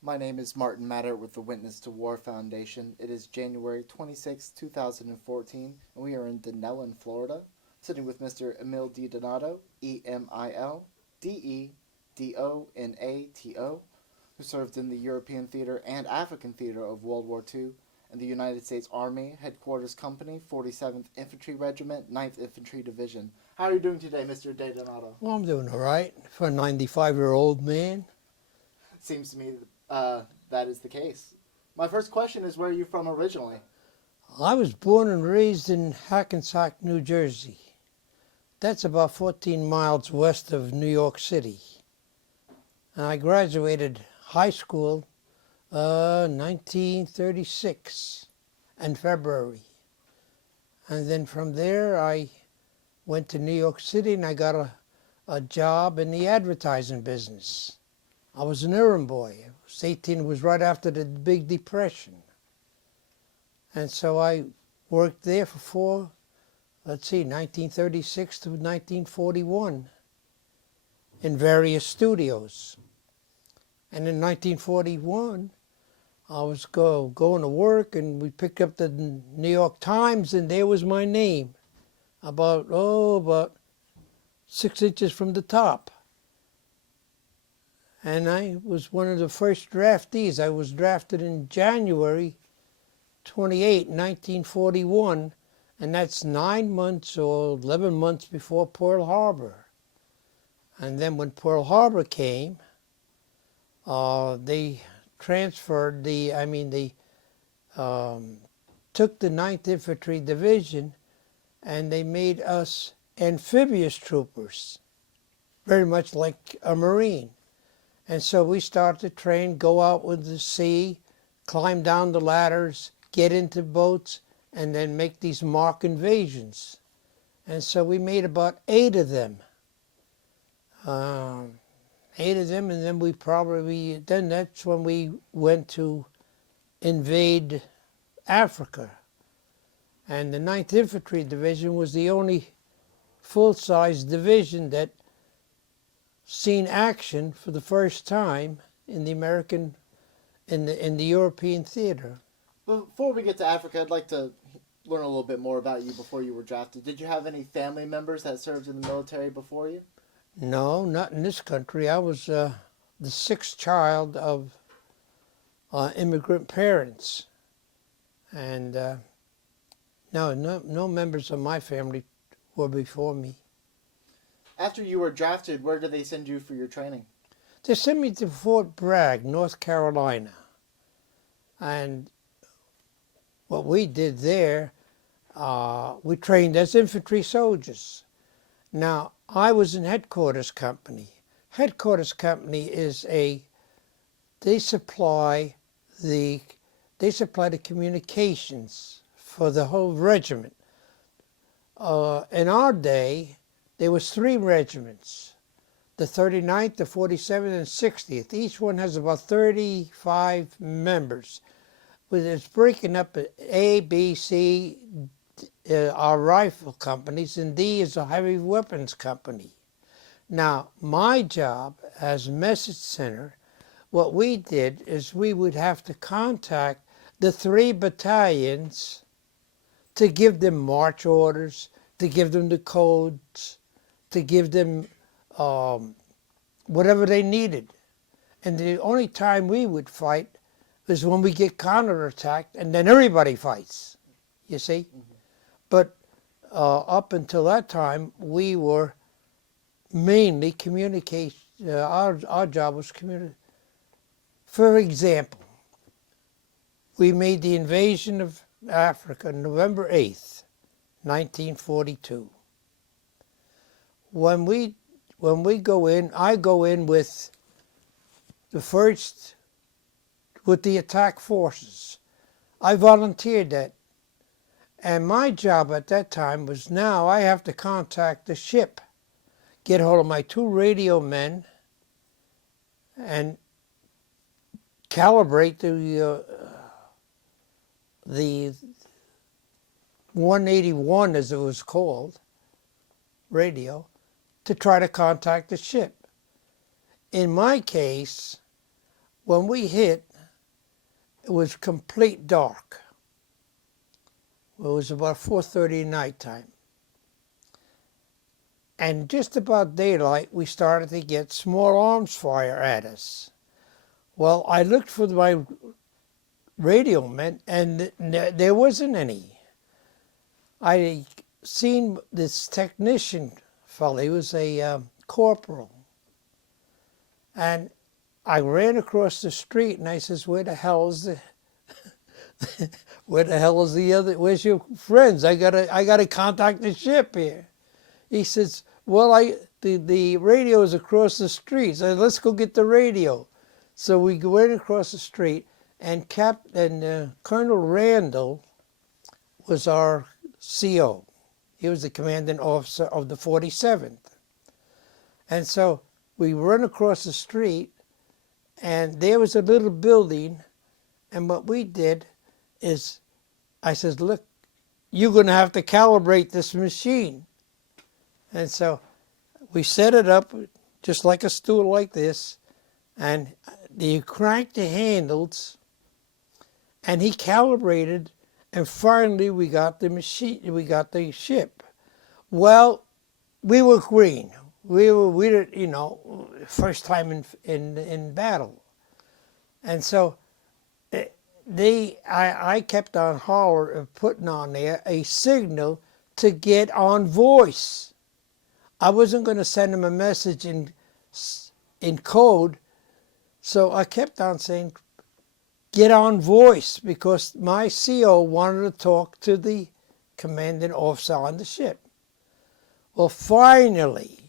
My name is Martin Matter with the Witness to War Foundation. It is January 26, 2014, and we are in Denellen, Florida, sitting with Mr. Emil D. Donato, Emil Dedonato, who served in the European Theater and African Theater of World War II and the United States Army, Headquarters Company, 47th Infantry Regiment, 9th Infantry Division. How are you doing today, Mr. De Donato? Well, I'm doing all right for a 95-year-old man. Seems to me that is the case. My first question is, where are you from originally? I was born and raised in Hackensack, New Jersey. That's about 14 miles west of New York City. And I graduated high school 1936 in February. And then from there I went to New York City and I got a job in the advertising business. I was an errand boy. I was 18, it was right after the Big Depression. And so I worked there for 1936 to 1941 in various studios. And in 1941, I was going to work and we picked up the New York Times and there was my name about 6 inches from the top. And I was one of the first draftees. I was drafted in January 28, 1941, and that's 9 months or 11 months before Pearl Harbor. And then when Pearl Harbor came, they transferred they took the 9th Infantry Division and they made us amphibious troopers, very much like a Marine. And so we started to train, go out with the sea, climb down the ladders, get into boats, and then make these mock invasions. And so we made about 8 of them. 8 of them, and then that's when we went to invade Africa. And the 9th Infantry Division was the only full-size division that seen action for the first time in the European theater. Before we get to Africa, I'd like to learn a little bit more about you before you were drafted. Did you have any family members that served in the military before you? No, not in this country. I was the 6th child of immigrant parents. And no members of my family were before me. After you were drafted, where did they send you for your training? They sent me to Fort Bragg, North Carolina. And what we did there, we trained as infantry soldiers. Now, I was in Headquarters Company. Headquarters Company is they supply the communications for the whole regiment. In our day, there was 3 regiments, the 39th, the 47th, and 60th. Each one has about 35 members. But it's breaking up at A, B, C, are rifle companies, and D is a heavy weapons company. Now, my job as message center, what we did is we would have to contact the 3 battalions to give them march orders, to give them the codes, to give them whatever they needed. And the only time we would fight was when we get counterattacked, and then everybody fights, you see? Mm-hmm. But up until that time, we were mainly communication. Our job was communicate. For example, we made the invasion of Africa November 8th, 1942. When we go in, I go in with the attack forces. I volunteered that. And my job at that time was, now I have to contact the ship, get hold of my 2 radio men, and calibrate the 181, as it was called, radio, to try to contact the ship. In my case, when we hit, it was complete dark. It was about 4:30 nighttime. And just about daylight, we started to get small arms fire at us. Well, I looked for my radio men, and there wasn't any. I seen this technician fellow. He was a corporal. And I ran across the street, and I says, where the hell is the... where the hell is the other... Where's your friends? I gotta contact the ship here. He says, well, the radio is across the street. So let's go get the radio. So we went across the street, and Colonel Randall was our CO. He was the commanding officer of the 47th. And so we run across the street, and there was a little building, and what we did is, I said, look, you're going to have to calibrate this machine. And so we set it up just like a stool like this, and you crank the handles, and he calibrated, and finally we got the machine, we got the ship. Well, we were green. We were, first time in battle. And so I kept on putting on there a signal to get on voice. I wasn't going to send him a message in code, so I kept on saying, get on voice, because my CO wanted to talk to the commanding officer on the ship. Well, finally,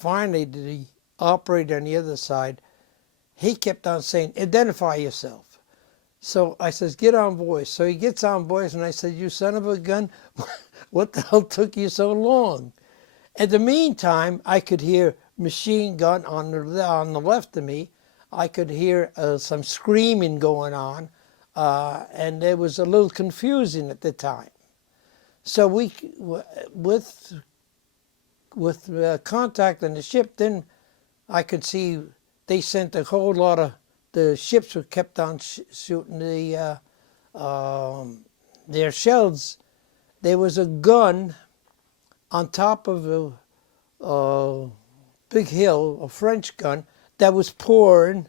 the operator on the other side, he kept on saying, identify yourself. So I says, get on voice. So he gets on voice, and I said, you son of a gun, what the hell took you so long? In the meantime, I could hear machine gun on the left of me. I could hear some screaming going on, and it was a little confusing at the time. So we, with contact on the ship, then I could see they sent a whole lot of, the ships were kept on shooting their shells. There was a gun on top of a big hill, a French gun, that was pouring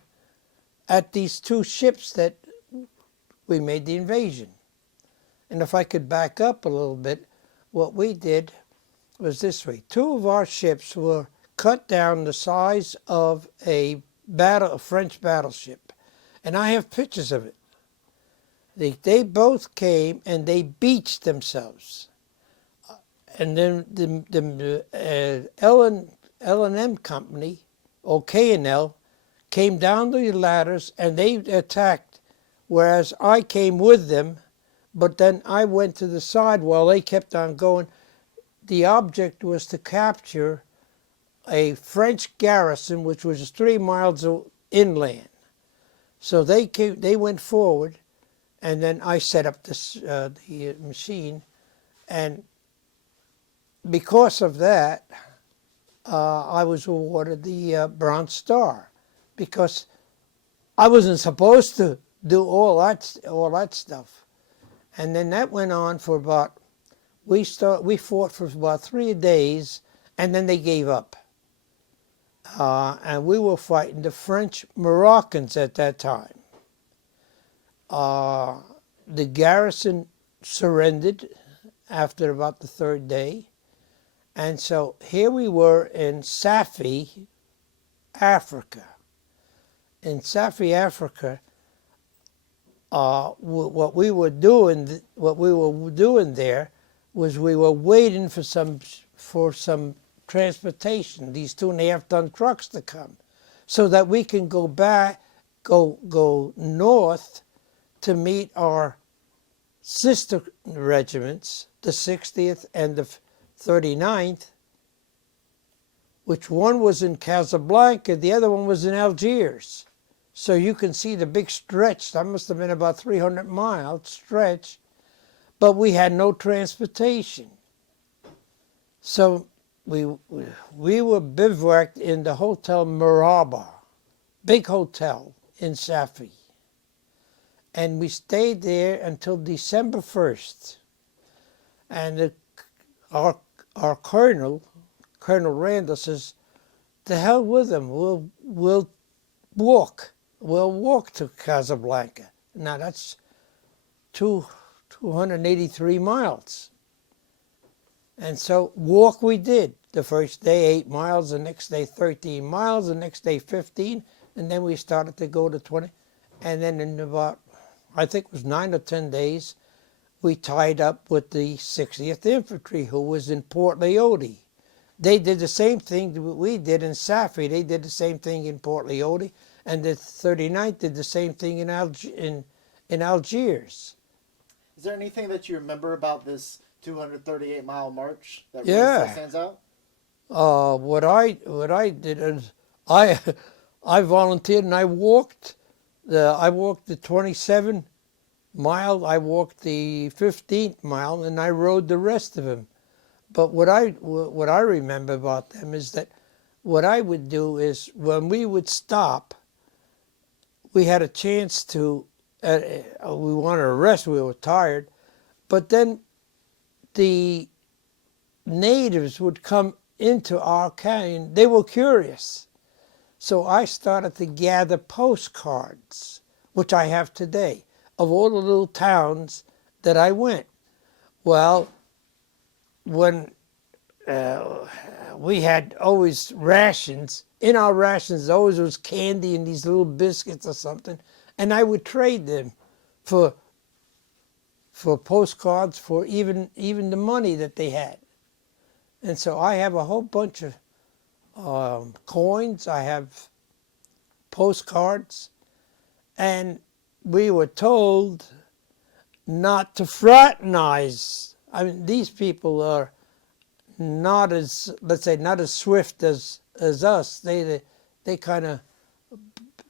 at these two ships that we made the invasion. And if I could back up a little bit, what we did was this way. Two of our ships were cut down the size of a French battleship. And I have pictures of it. They both came and they beached themselves. And then the L&M company, or K&L, came down the ladders and they attacked, whereas I came with them, but then I went to the side while they kept on going. The object was to capture a French garrison, which was 3 miles inland. So they went forward, and then I set up the machine, and because of that, I was awarded the Bronze Star, because I wasn't supposed to do all that stuff. And then that went on for about, we fought for about 3 days, and then they gave up. And we were fighting the French Moroccans at that time. The garrison surrendered after about the 3rd day. And so here we were in Safi, Africa. In Safi, Africa, what we were doing there was we were waiting for some transportation, these 2.5-ton trucks to come, so that we can go north to meet our sister regiments, the 60th and the 39th, which one was in Casablanca, the other one was in Algiers. So you can see the big stretch. That must have been about 300 miles stretch, but we had no transportation. So we were bivouacked in the Hotel Maraba, big hotel in Safi. And we stayed there until December 1st. And our, our colonel, Colonel Randall, says, "To hell with them, we'll walk. We'll walk to Casablanca." Now that's 283 miles. And so walk we did. The first day 8 miles, the next day 13 miles, the next day 15, and then we started to go to 20. And then in about, I think it was 9 or 10 days, we tied up with the 60th Infantry, who was in Port Leoti. They did the same thing that we did in Safi. They did the same thing in Port Leoti, and the 39th did the same thing in Algiers. Is there anything that you remember about this 238-mile march that really Yeah. still stands out? What I did is I volunteered and I walked the 27 mile, I walked the 15th mile, and I rode the rest of them. But what I remember about them is that what I would do is when we would stop, we had a chance to we wanted to rest, we were tired, but then the natives would come into our canyon. They were curious. So I started to gather postcards, which I have today, of all the little towns that I went. Well, when we had always rations, in our rations always was candy and these little biscuits or something, and I would trade them for postcards, for even the money that they had. And so I have a whole bunch of coins, I have postcards, and we were told not to fraternize. I mean, these people are not as, let's say, not as swift as us. They kind of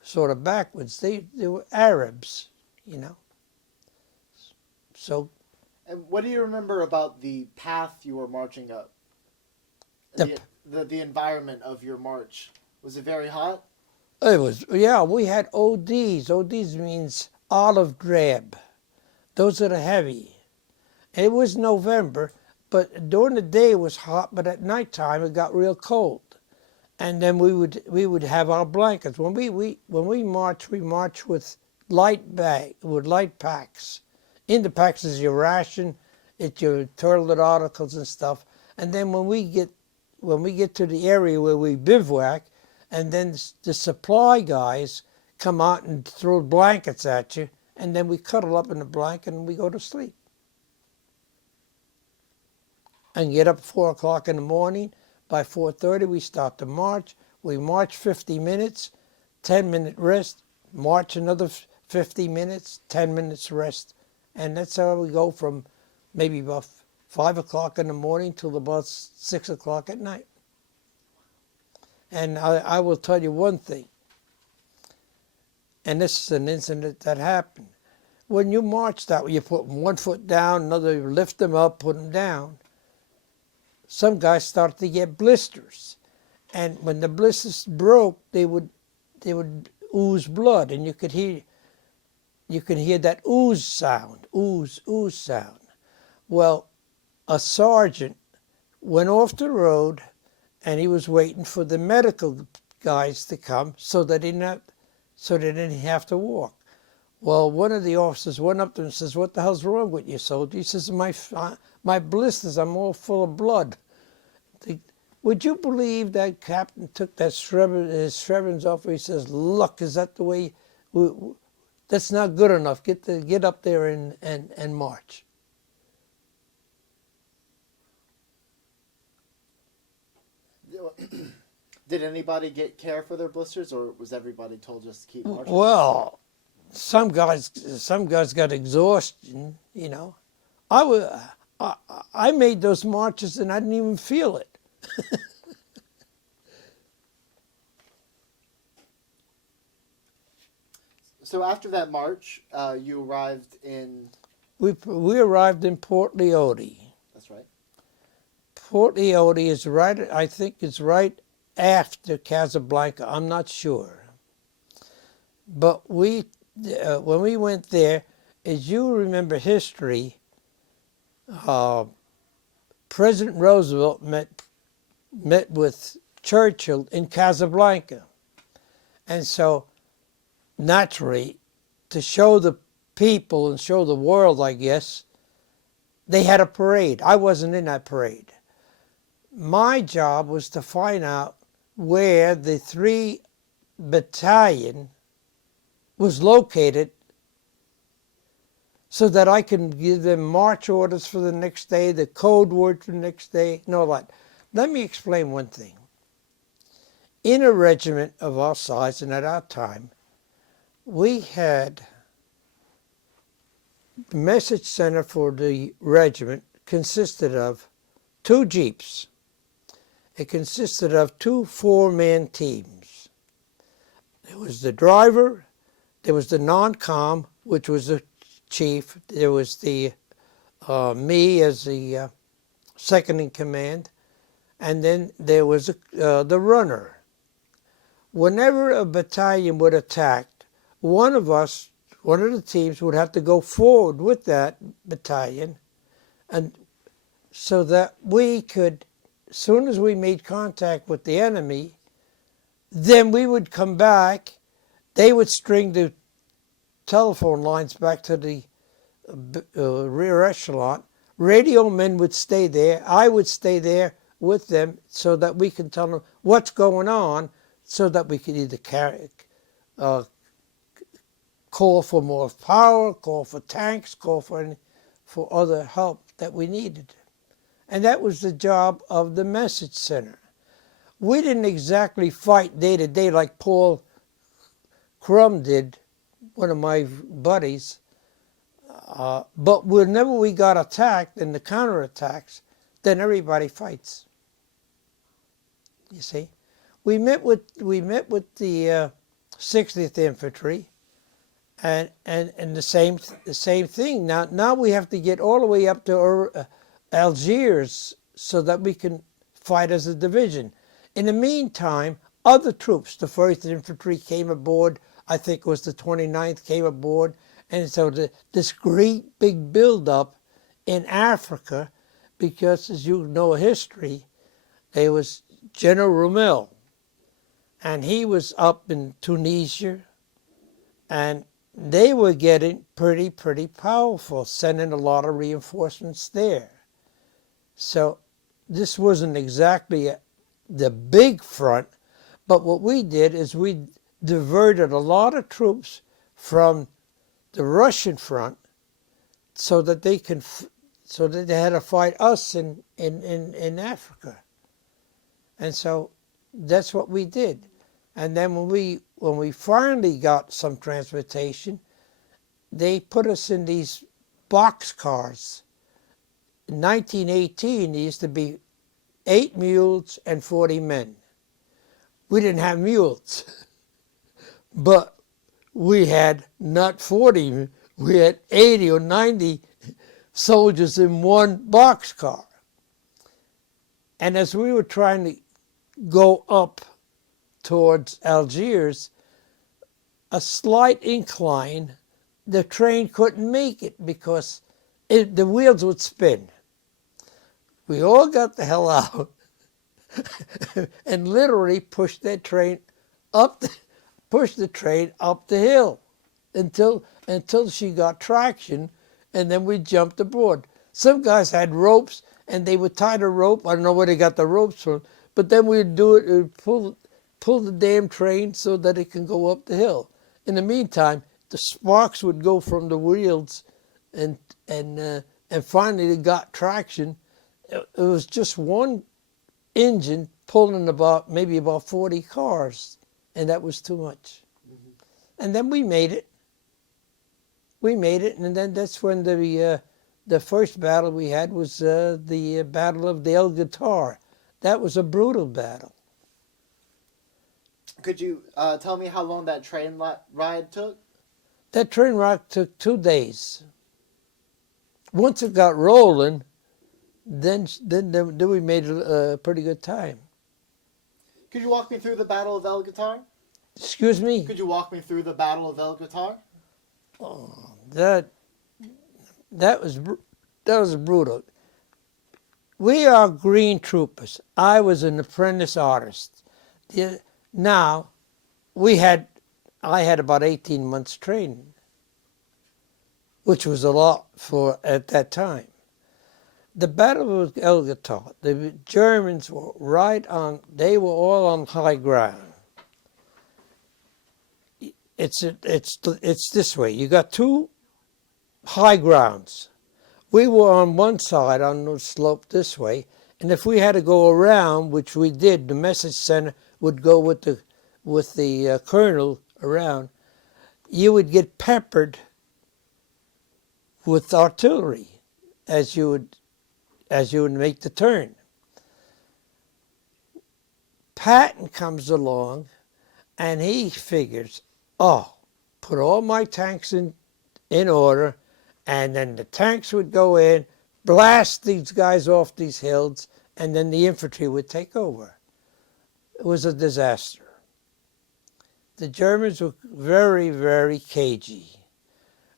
sort of backwards. They were Arabs, you know. So. And what do you remember about the path you were marching up? The environment of your march. Was it very hot? It was, yeah, we had ODs. ODs means olive drab. Those are the heavy. It was November, but during the day it was hot, but at nighttime it got real cold. And then we would have our blankets. When we march with light packs. In the packs is your ration, it's your toilet articles and stuff. And then when we get to the area where we bivouac, and then the supply guys come out and throw blankets at you, and then we cuddle up in the blanket and we go to sleep. And get up at 4 o'clock in the morning. By 4:30 we start to march. We march 50 minutes, 10-minute rest, march another 50 minutes, 10 minutes rest. And that's how we go from maybe about 5 o'clock in the morning till about 6 o'clock at night. And I will tell you one thing, and this is an incident that happened. When you march that way, you put one foot down, another, you lift them up, put them down. Some guys started to get blisters. And when the blisters broke, they would ooze blood, and you could hear that ooze sound, ooze sound. Well, a sergeant went off the road, and he was waiting for the medical guys to come so that they didn't have to walk. Well, one of the officers went up to him and says, "What the hell's wrong with you, soldier?" He says, my blisters, I'm all full of blood. Would you believe that captain took his Srebrens off? He says, "Look, is that the way? That's not good enough. Get up there and march." Did anybody get care for their blisters, or was everybody told just to keep marching? Well, some guys got exhaustion, you know. I made those marches and I didn't even feel it. So after that march, you arrived in... We arrived in Port Leoti. That's right. Port Leoti is right, I think it's right after Casablanca. I'm not sure. But when we went there, as you remember history, uh, President Roosevelt met with Churchill in Casablanca. And so, naturally, to show the people and show the world, I guess, they had a parade. I wasn't in that parade. My job was to find out where the 3 battalion was located so that I can give them march orders for the next day, the code word for the next day, and all that. Let me explain one thing. In a regiment of our size and at our time, we had the message center for the regiment consisted of 2 jeeps. It consisted of 2 4-man teams. There was the driver, there was the non-com, which was the chief, there was the me as the second in command, and then there was the runner. Whenever a battalion would attack, one of the teams would have to go forward with that battalion, and so that we could, as soon as we made contact with the enemy, then we would come back. They would string the telephone lines back to the rear echelon. Radio men would stay there. I would stay there with them so that we can tell them what's going on, so that we could either call for more power, call for tanks, call for other help that we needed. And that was the job of the message center. We didn't exactly fight day to day like Paul Crum did, one of my buddies. But whenever we got attacked in the counterattacks, then everybody fights. You see, we met with the 60th Infantry, and the same thing. Now we have to get all the way up to Algiers so that we can fight as a division. In the meantime, other troops, the 1st Infantry came aboard. I think it was the 29th came aboard. And so this great big buildup in Africa, because as you know history, there was General Rommel, and he was up in Tunisia, and they were getting pretty powerful, sending a lot of reinforcements there. So this wasn't exactly the big front, but what we did is we diverted a lot of troops from the Russian front so that they had to fight us in Africa. And so that's what we did. And then when we finally got some transportation, they put us in these boxcars. In 1918, there used to be 8 mules and 40 men. We didn't have mules, but we had not 40, we had 80 or 90 soldiers in one boxcar. And as we were trying to go up towards Algiers, a slight incline, the train couldn't make it because the wheels would spin. We all got the hell out and literally pushed the train up the hill until she got traction, and then we jumped aboard. Some guys had ropes, and they would tie the rope. I don't know where they got the ropes from, but then we'd do it, pull the damn train so that it can go up the hill. In the meantime, the sparks would go from the wheels, and finally they got traction. It was just one engine pulling maybe about 40 cars, and that was too much. Mm-hmm. And then we made it. And then that's when the first battle we had was the Battle of the El Guitar. That was a brutal battle. Could you tell me how long that train ride took? That train ride took 2 days. Once it got rolling, then we made a pretty good time. Could you walk me through the Battle of El Guitar? Excuse me? Could you walk me through the Battle of El Guitar? That that was that was brutal. We are green troopers. I was an apprentice artist. Now I had about 18 months training, which was a lot for at that time. The Battle of El Guitar, the Germans were they were all on high ground. It's this way. You got two high grounds. We were on one side on the slope this way, and if we had to go around, which we did, the message center would go with the colonel around. You would get peppered with artillery as you would make the turn. Patton comes along, and he figures, oh, put all my tanks in order, and then the tanks would go in, blast these guys off these hills, and then the infantry would take over. It was a disaster. The Germans were very, very cagey.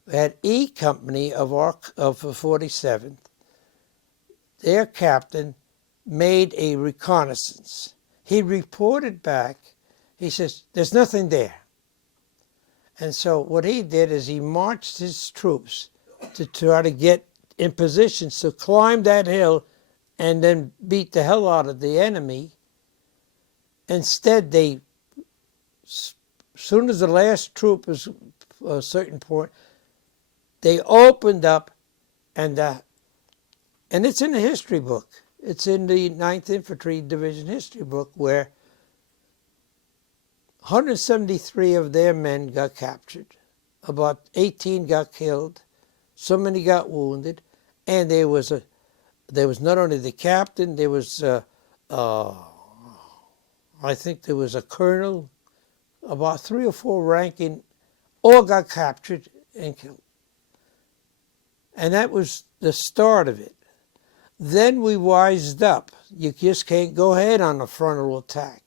We had E Company of the 47th. Their captain made a reconnaissance. He reported back. He says, there's nothing there. And so what he did is he marched his troops to try to get in positions to climb that hill and then beat the hell out of the enemy. Instead, as soon as the last troop was a certain point, they opened up, and it's in the history book. It's in the 9th Infantry Division history book, where 173 of their men got captured. About 18 got killed. So many got wounded, and there was not only the captain. There was I think there was a colonel, about 3 or 4 ranking, all got captured and killed. And that was the start of it. Then we wised up. You just can't go ahead on a frontal attack.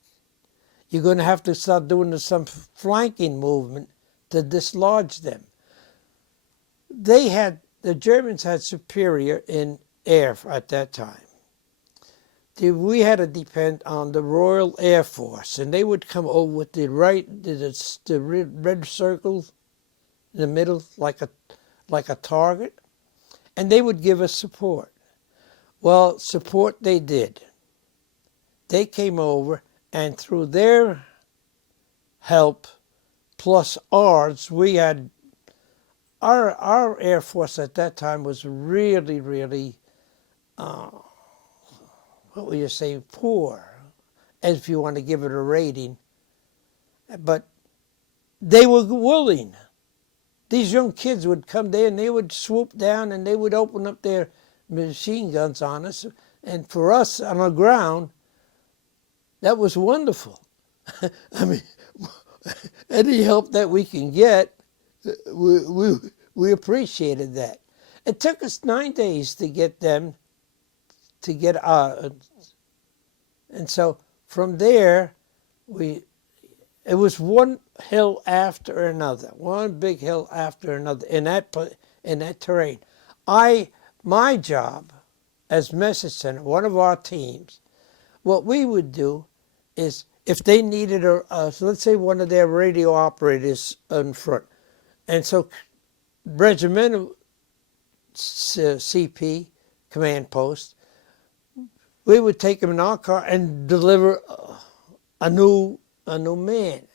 You're going to have to start doing some flanking movement to dislodge them. The Germans had superior in air at that time. We had to depend on the Royal Air Force, and they would come over with the red circle in the middle like a target, and they would give us support. Well, support they did. They came over, and through their help plus ours, we had our Air Force at that time was really, really, what would you say, poor, as if you want to give it a rating. But they were willing. These young kids would come there and they would swoop down and they would open up their machine guns on us. And for us on the ground, that was wonderful. I mean, any help that we can get, we appreciated that. It took us 9 days to get them to get and so from there it was one hill after another, one big hill after another in that terrain. My job as message center, one of our teams, what we would do is if they needed so let's say one of their radio operators in front, and so regimental CP command post, we would take them in our car and deliver a new man.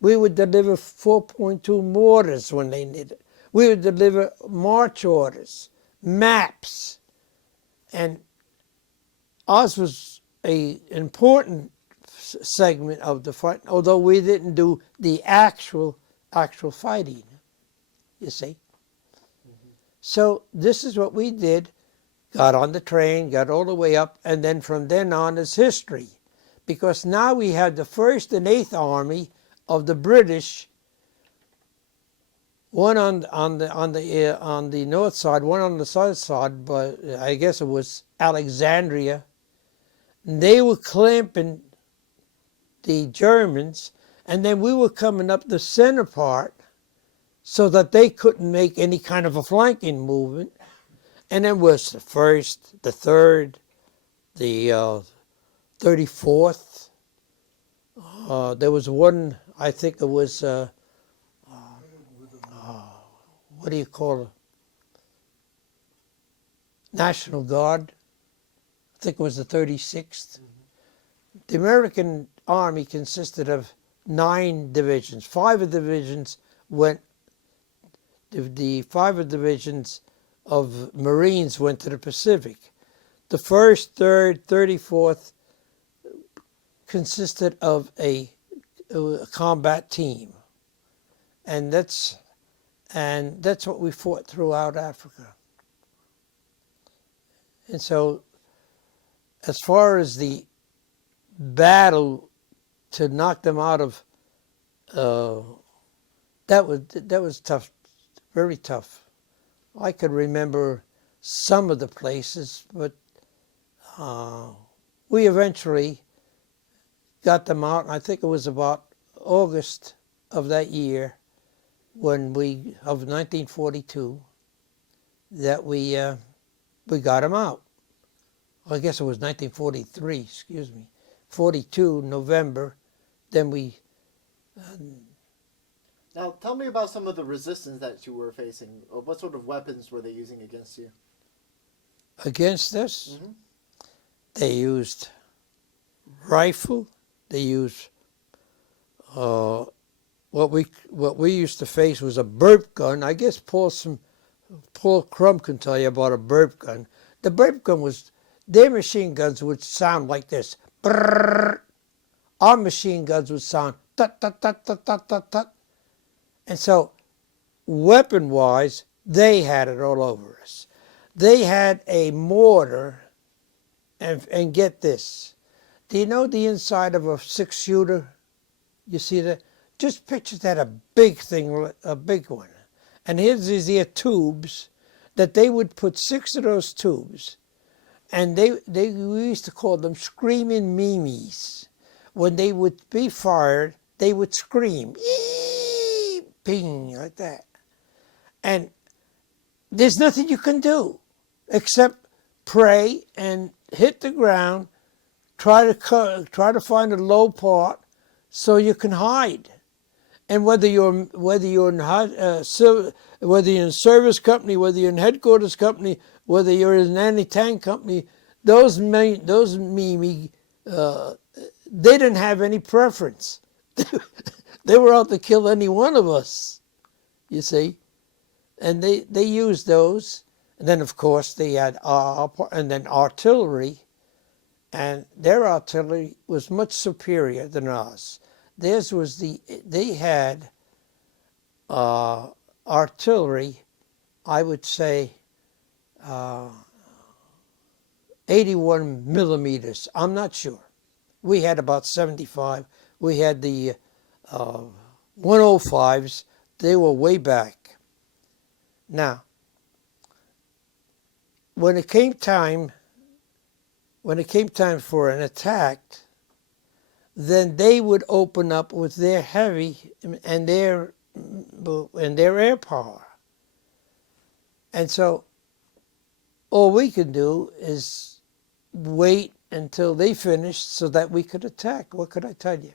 We would deliver 4.2 mortars when they needed. We would deliver march orders, maps, and ours was an important segment of the fight, although we didn't do the actual fighting, you see. Mm-hmm. So this is what we did. Got on the train, got all the way up, and then from then on is history. Because now we had the 1st and 8th Army of the British, one on the north side, one on the south side, but I guess it was Alexandria. And they were clamping the Germans, And then we were coming up the center part so that they couldn't make any kind of a flanking movement. And then was the 1st, the 3rd, the 34th. There was one, I think it was, what do you call it? National Guard. I think it was the 36th. The American Army consisted of 9 divisions. 5 of the divisions went, the 5 of the divisions of Marines went to the Pacific. The 1st, 3rd, 34th consisted of a combat team. And that's what we fought throughout Africa. And so, as far as the battle to knock them out of, that was tough, very tough. I could remember some of the places, but we eventually got them out. And I think it was about August of that year, of 1942, that we got them out. I guess it was 1943, excuse me. 42, November, then we... Now, tell me about some of the resistance that you were facing. Or what sort of weapons were they using against you? Against us? Mm-hmm. They used rifle. They used... what we used to face was a burp gun. I guess Paul Crumb can tell you about a burp gun. The burp gun was... Their machine guns would sound like this. Brrr. Our machine guns would sound tut, tut, tut, tut, tut, tut, tut. And so, weapon-wise, they had it all over us. They had a mortar, and get this. Do you know the inside of a 6-shooter? You see that? Just picture that, a big thing, a big one. And here's these tubes that they would put 6 of those tubes. And we used to call them screaming memes. When they would be fired, they would scream, ee, ping, like that. And there's nothing you can do except pray and hit the ground, try to find a low part so you can hide. And whether you're in service company, whether you're in headquarters company, whether you're in an anti-tank company, those Mimi, they didn't have any preference. They were out to kill any one of us, you see. And they used those. And then, of course, they had and then artillery. And their artillery was much superior than ours. Theirs was they had artillery, I would say, 81 millimeters. I'm not sure. We had about 75. We had the 105s. They were way back. Now, when it came time for an attack, then they would open up with their heavy and their air power. And so all we could do is wait until they finished so that we could attack. What could I tell you?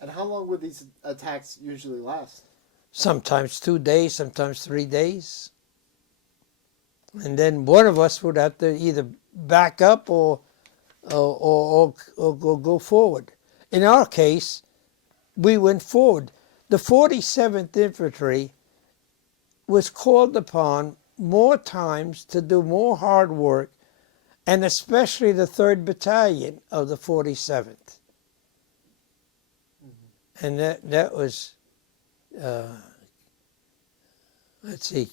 And how long would these attacks usually last? Sometimes 2 days, sometimes 3 days. And then one of us would have to either back up or go forward. In our case, we went forward. The 47th Infantry was called upon more times to do more hard work, and especially the 3rd Battalion of the 47th. Mm-hmm. And that was, let's see,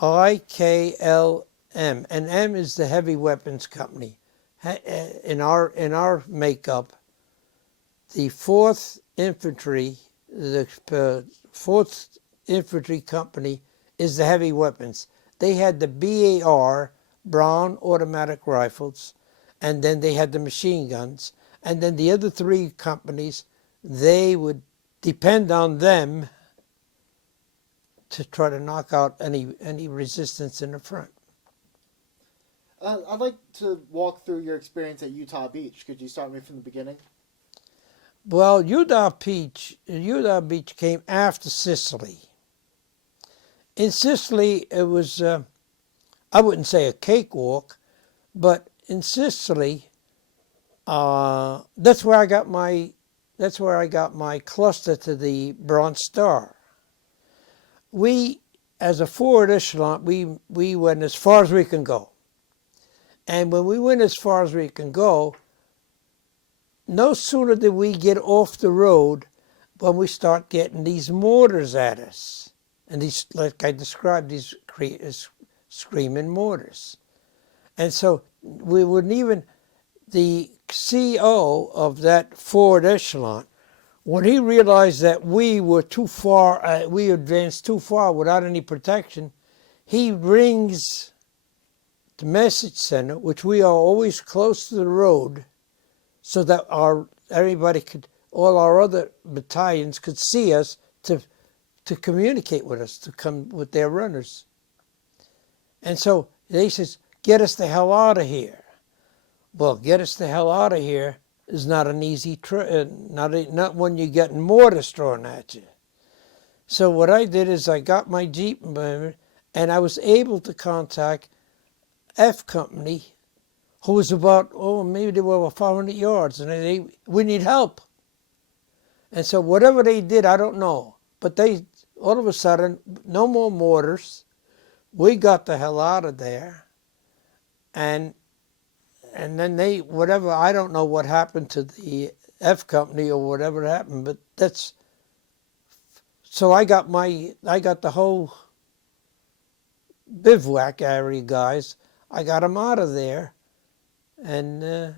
IKLM, and M is the Heavy Weapons Company. In our makeup, the 4th Infantry, the 4th Infantry Company is the Heavy Weapons. They had the BAR, Brown Automatic Rifles, and then they had the machine guns, and then the other three companies, they would depend on them to try to knock out any resistance in the front. I'd like to walk through your experience at Utah Beach. Could you start me from the beginning? Well, Utah Beach came after Sicily. In Sicily, it was, I wouldn't say a cakewalk, but in Sicily, that's where I got my cluster to the Bronze Star. We, as a forward echelon, we went as far as we can go. And when we went as far as we can go, no sooner did we get off the road when we start getting these mortars at us. And these, like I described, these screaming mortars. And so we wouldn't even, the CO of that forward echelon, when he realized that we were too far, we advanced too far without any protection, he rings the message center, which we are always close to the road, so that everybody could, all our other battalions could see us to communicate with us, to come with their runners. And so they says, get us the hell out of here. Well, get us the hell out of here is not an easy not when you're getting mortars thrown at you. So what I did is I got my Jeep and I was able to contact F Company, who was about, maybe they were about 500 yards, and we need help. And so whatever they did, I don't know. But they, all of a sudden, no more mortars. We got the hell out of there. And then they, whatever, I don't know what happened to the F Company or whatever happened, but that's, so I got the whole bivouac area guys, I got them out of there. And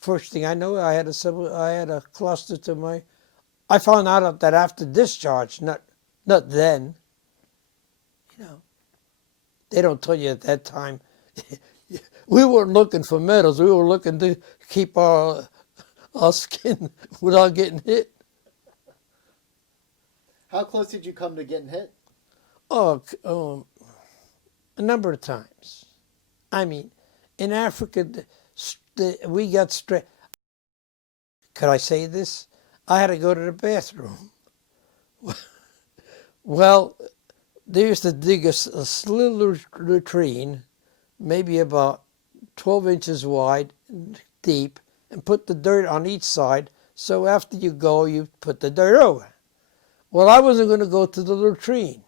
first thing I know, I had a cluster to my, I found out that after discharge, not then. You know, they don't tell you at that time. We weren't looking for medals. We were looking to keep our skin without getting hit. How close did you come to getting hit? A number of times. I mean, in Africa, we got straight. Could I say this? I had to go to the bathroom. Well, they used to dig a little latrine, maybe about 12 inches wide, deep, and put the dirt on each side. So after you go, you put the dirt over. Well, I wasn't going to go to the latrine.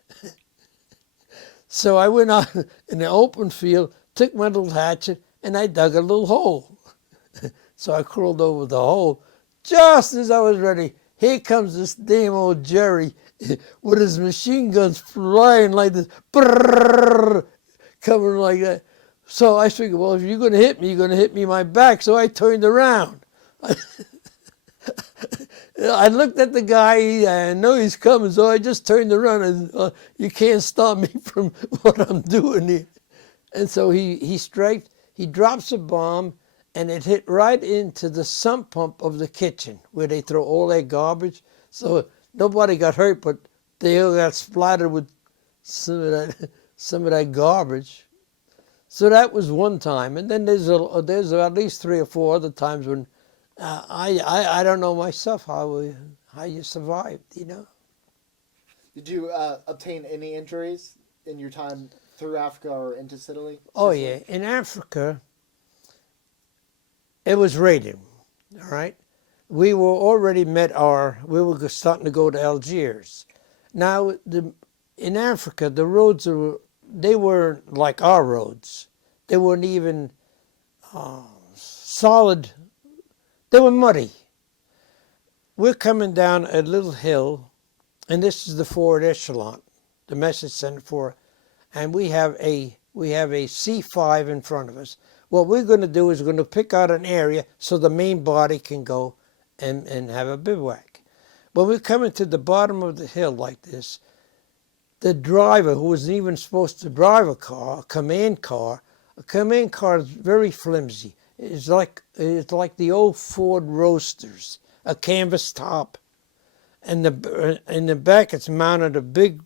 So I went out in the open field, took my little hatchet, and I dug a little hole. So I crawled over the hole. Just as I was ready, here comes this damn old Jerry with his machine guns flying like this, brrrr, coming like that. So I figured, well, if you're going to hit me, you're going to hit me in my back. So I turned around. I looked at the guy, I know he's coming, so I just turned around and you can't stop me from what I'm doing here. And so he strafed, he drops a bomb, and it hit right into the sump pump of the kitchen where they throw all their garbage. So nobody got hurt, but they all got splattered with some of that garbage. So that was one time, and then there's at least 3 or 4 other times when I don't know myself how you survived, you know. Did you obtain any injuries in your time through Africa or into Sicily? Oh yeah, in Africa, it was raining, all right? We were already we were starting to go to Algiers. Now, in Africa, the roads they weren't like our roads. They weren't even solid. They were muddy. We're coming down a little hill, and this is the forward echelon, the message center for, and we have a C5 in front of us. What we're going to do is we're going to pick out an area so the main body can go and have a bivouac. When we're coming to the bottom of the hill like this, the driver, who wasn't even supposed to drive a command car is very flimsy. it's like the old Ford Roadsters, a canvas top, and in the back it's mounted a big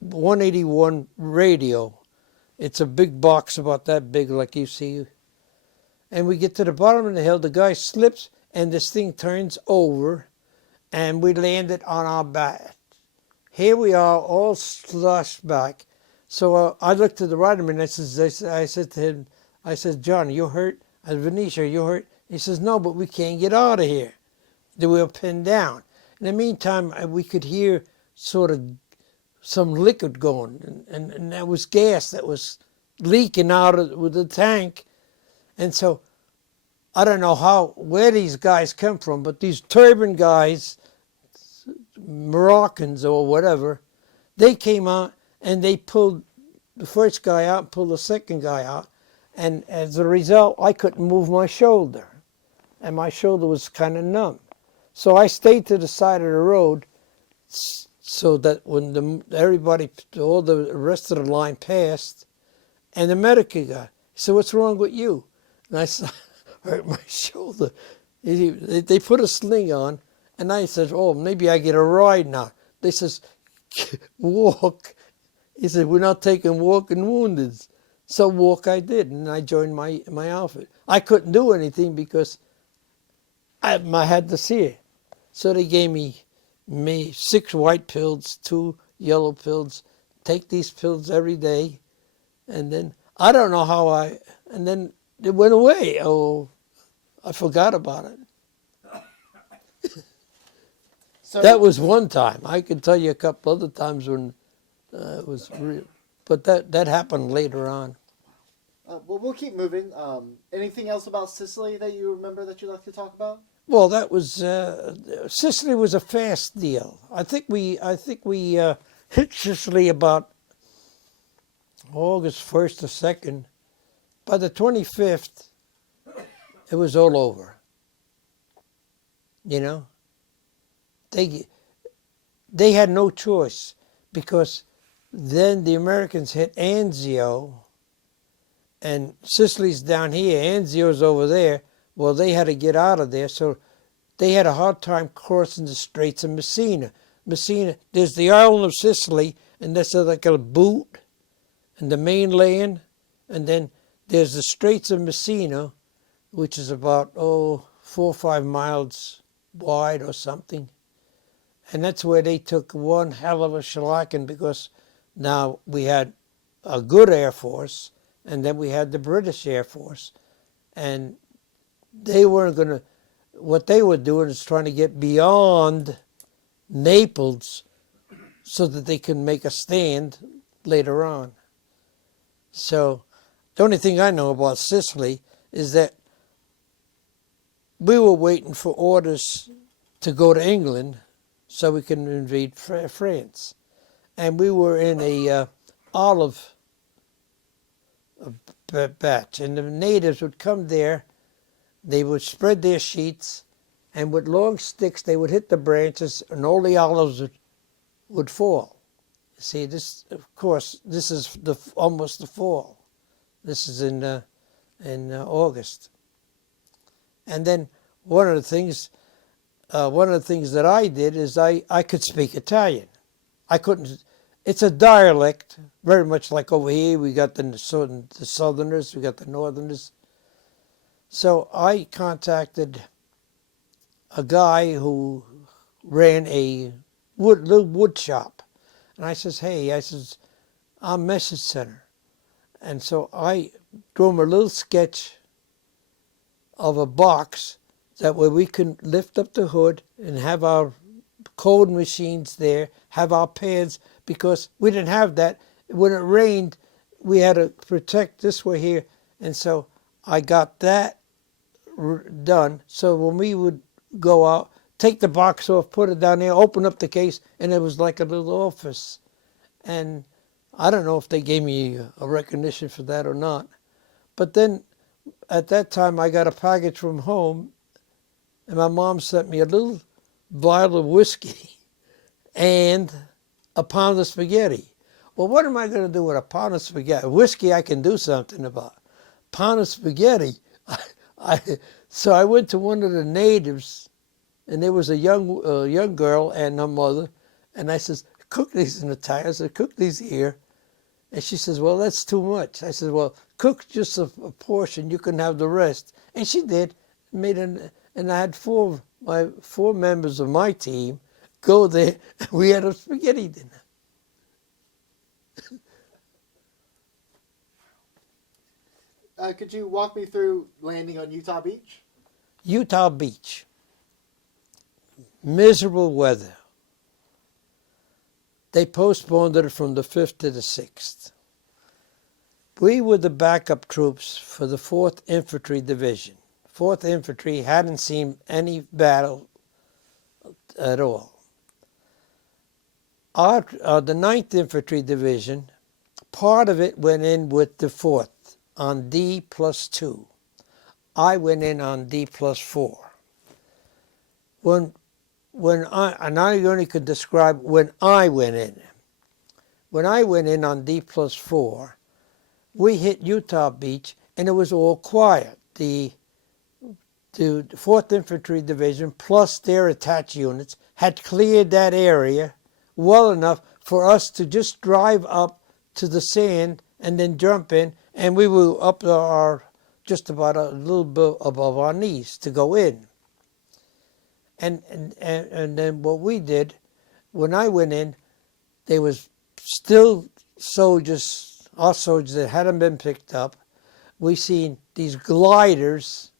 181 radio. It's a big box about that big, like you see. And we get to the bottom of the hill, the guy slips, and this thing turns over, and we landed on our back. Here we are, all sloshed back. So I looked to the right of me, and I said to him, I said, John, you hurt? I said, Venetia, you hurt? He says, no, but we can't get out of here. They were pinned down. In the meantime, we could hear sort of some liquid going, and that was gas that was leaking out of the tank. And so I don't know where these guys come from, but these turban guys, Moroccans or whatever, they came out and they pulled the first guy out and pulled the second guy out. And as a result, I couldn't move my shoulder. And my shoulder was kind of numb. So I stayed to the side of the road so that when everybody, all the rest of the line passed, and the medic guy said, what's wrong with you? And I said, I hurt my shoulder. They put a sling on, and I said, oh, maybe I get a ride now. They says, walk. He said, we're not taking walking wounded. So walk I did, and I joined my outfit. I couldn't do anything because I had to see it. So they gave me 6 white pills, 2 yellow pills. Take these pills every day. And then, I don't know how and then it went away. Oh, I forgot about it. So That was one time. I could tell you a couple other times when it was real. But that happened later on. well, we'll keep moving. Anything else about Sicily that you remember that you'd like to talk about? Well, that was Sicily was a fast deal. I think we hit Sicily about August 1st or 2nd. By the 25th, it was all over. You know, they had no choice because then the Americans hit Anzio, and Sicily's down here, Anzio's over there. Well, they had to get out of there, so they had a hard time crossing the Straits of Messina. Messina, there's the island of Sicily, and that's like a boot, and the mainland, and then there's the Straits of Messina, which is about 4 or 5 miles wide or something. And that's where they took one hell of a shellacking because now we had a good Air Force, and then we had the British Air Force. And they weren't going to, what they were doing is trying to get beyond Naples so that they can make a stand later on. So the only thing I know about Sicily is that we were waiting for orders to go to England so we can invade France. And we were in a olive batch, and the natives would come there, they would spread their sheets, and with long sticks they would hit the branches, and all the olives would fall. See, this, of course, this is almost the fall. This is in August. And then one of the things that I did is I could speak Italian. I couldn't. It's a dialect, very much like over here. We got the Southerners, we got the Northerners. So I contacted a guy who ran a little wood shop, and I says, "Hey," I says, "I'm message center," and so I drew him a little sketch of a box that way we can lift up the hood and have our code machines there, have our pads, because we didn't have that. When it rained, we had to protect this way here. And so I got that done. So when we would go out, take the box off, put it down there, open up the case, and it was like a little office. And I don't know if they gave me a recognition for that or not. But then at that time, I got a package from home, and my mom sent me a little vial of whiskey and a pound of spaghetti. Well, what am I going to do with a pound of spaghetti? Whiskey I can do something about. Pound of spaghetti, I so I went to one of the natives, and there was a young girl and her mother, and I says, cook these in the Thai. I said, cook these here. And she says, well, that's too much. I said, well, cook just a portion. You can have the rest. And she did. And I had four members of my team go there. We had a spaghetti dinner. Could you walk me through landing on Utah Beach? Utah Beach. Miserable weather. They postponed it from the 5th to the 6th. We were the backup troops for the 4th Infantry Division. 4th Infantry hadn't seen any battle at all. The 9th Infantry Division, part of it went in with the 4th on D+2. I went in on D+4. And I only could describe when I went in. When I went in on D+4, we hit Utah Beach, and it was all quiet. The 4th Infantry Division, plus their attached units, had cleared that area well enough for us to just drive up to the sand and then jump in, and we were up just about a little bit above our knees to go in. And then what we did, when I went in, there was still soldiers, our soldiers that hadn't been picked up. We seen these gliders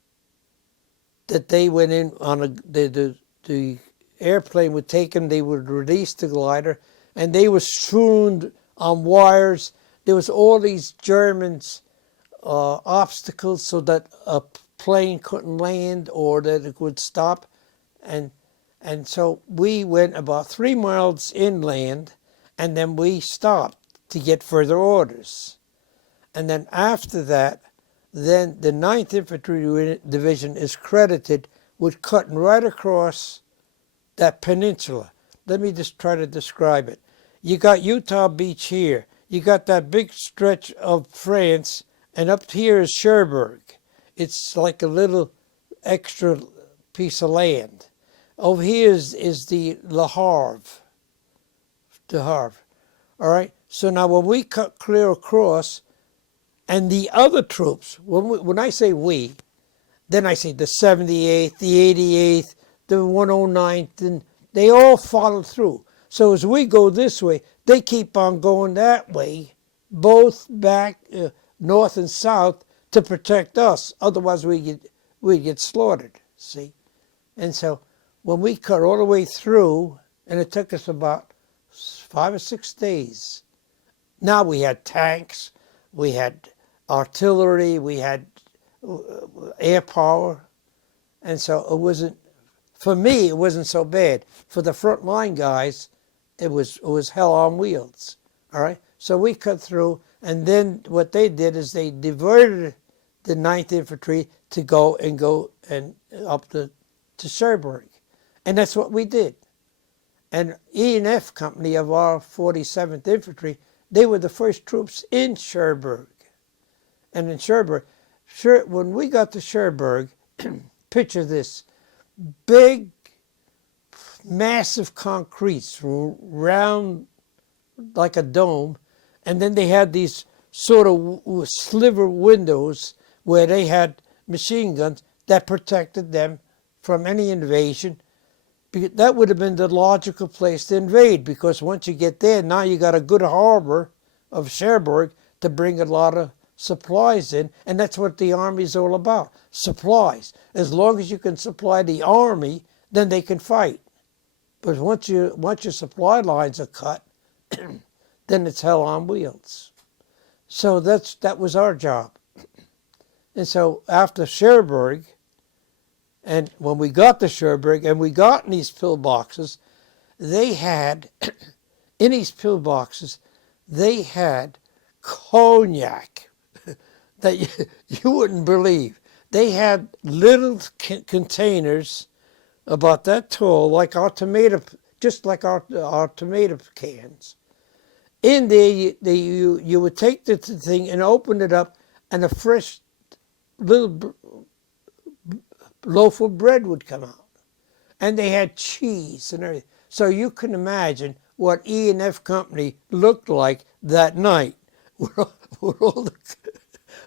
that they went in on the airplane would take them, they would release the glider, and they were strewn on wires. There was all these Germans obstacles so that a plane couldn't land or that it would stop. And so we went about 3 miles inland, and then we stopped to get further orders. And then after that, then the 9th Infantry Division is credited with cutting right across that peninsula. Let me just try to describe it. You got Utah Beach here. You got that big stretch of France, and up here is Cherbourg. It's like a little extra piece of land. Over here is the Le Havre. The Havre. All right? So now when we cut clear across, and the other troops, when I say we, then I say the 78th, the 88th, the 109th, and they all follow through. So as we go this way, they keep on going that way, both back north and south, to protect us. Otherwise we'd get slaughtered, see? And so when we cut all the way through, and it took us about 5 or 6 days. Now we had tanks, we had artillery, we had air power, and so it wasn't, for me, it wasn't so bad. For the frontline guys, it was hell on wheels, all right? So we cut through, and then what they did is they diverted the 9th Infantry to go up to Cherbourg. And that's what we did. And E&F Company of our 47th Infantry, they were the first troops in Cherbourg. And in Cherbourg, when we got to Cherbourg, picture this, big, massive concretes round like a dome, and then they had these sort of sliver windows where they had machine guns that protected them from any invasion. That would have been the logical place to invade, because once you get there, now you got a good harbor of Cherbourg to bring a lot of supplies in, and that's what the Army's all about, supplies. As long as you can supply the Army, then they can fight. But once your supply lines are cut, then it's hell on wheels. So that was our job. And so after Cherbourg, and when we got to Cherbourg and we got in these pillboxes, they had, in these pillboxes, they had cognac that you wouldn't believe. They had little containers about that tall, like our tomato, just like our tomato cans. In there, you would take the thing and open it up, and a fresh little loaf of bread would come out. And they had cheese and everything. So you can imagine what E&F Company looked like that night with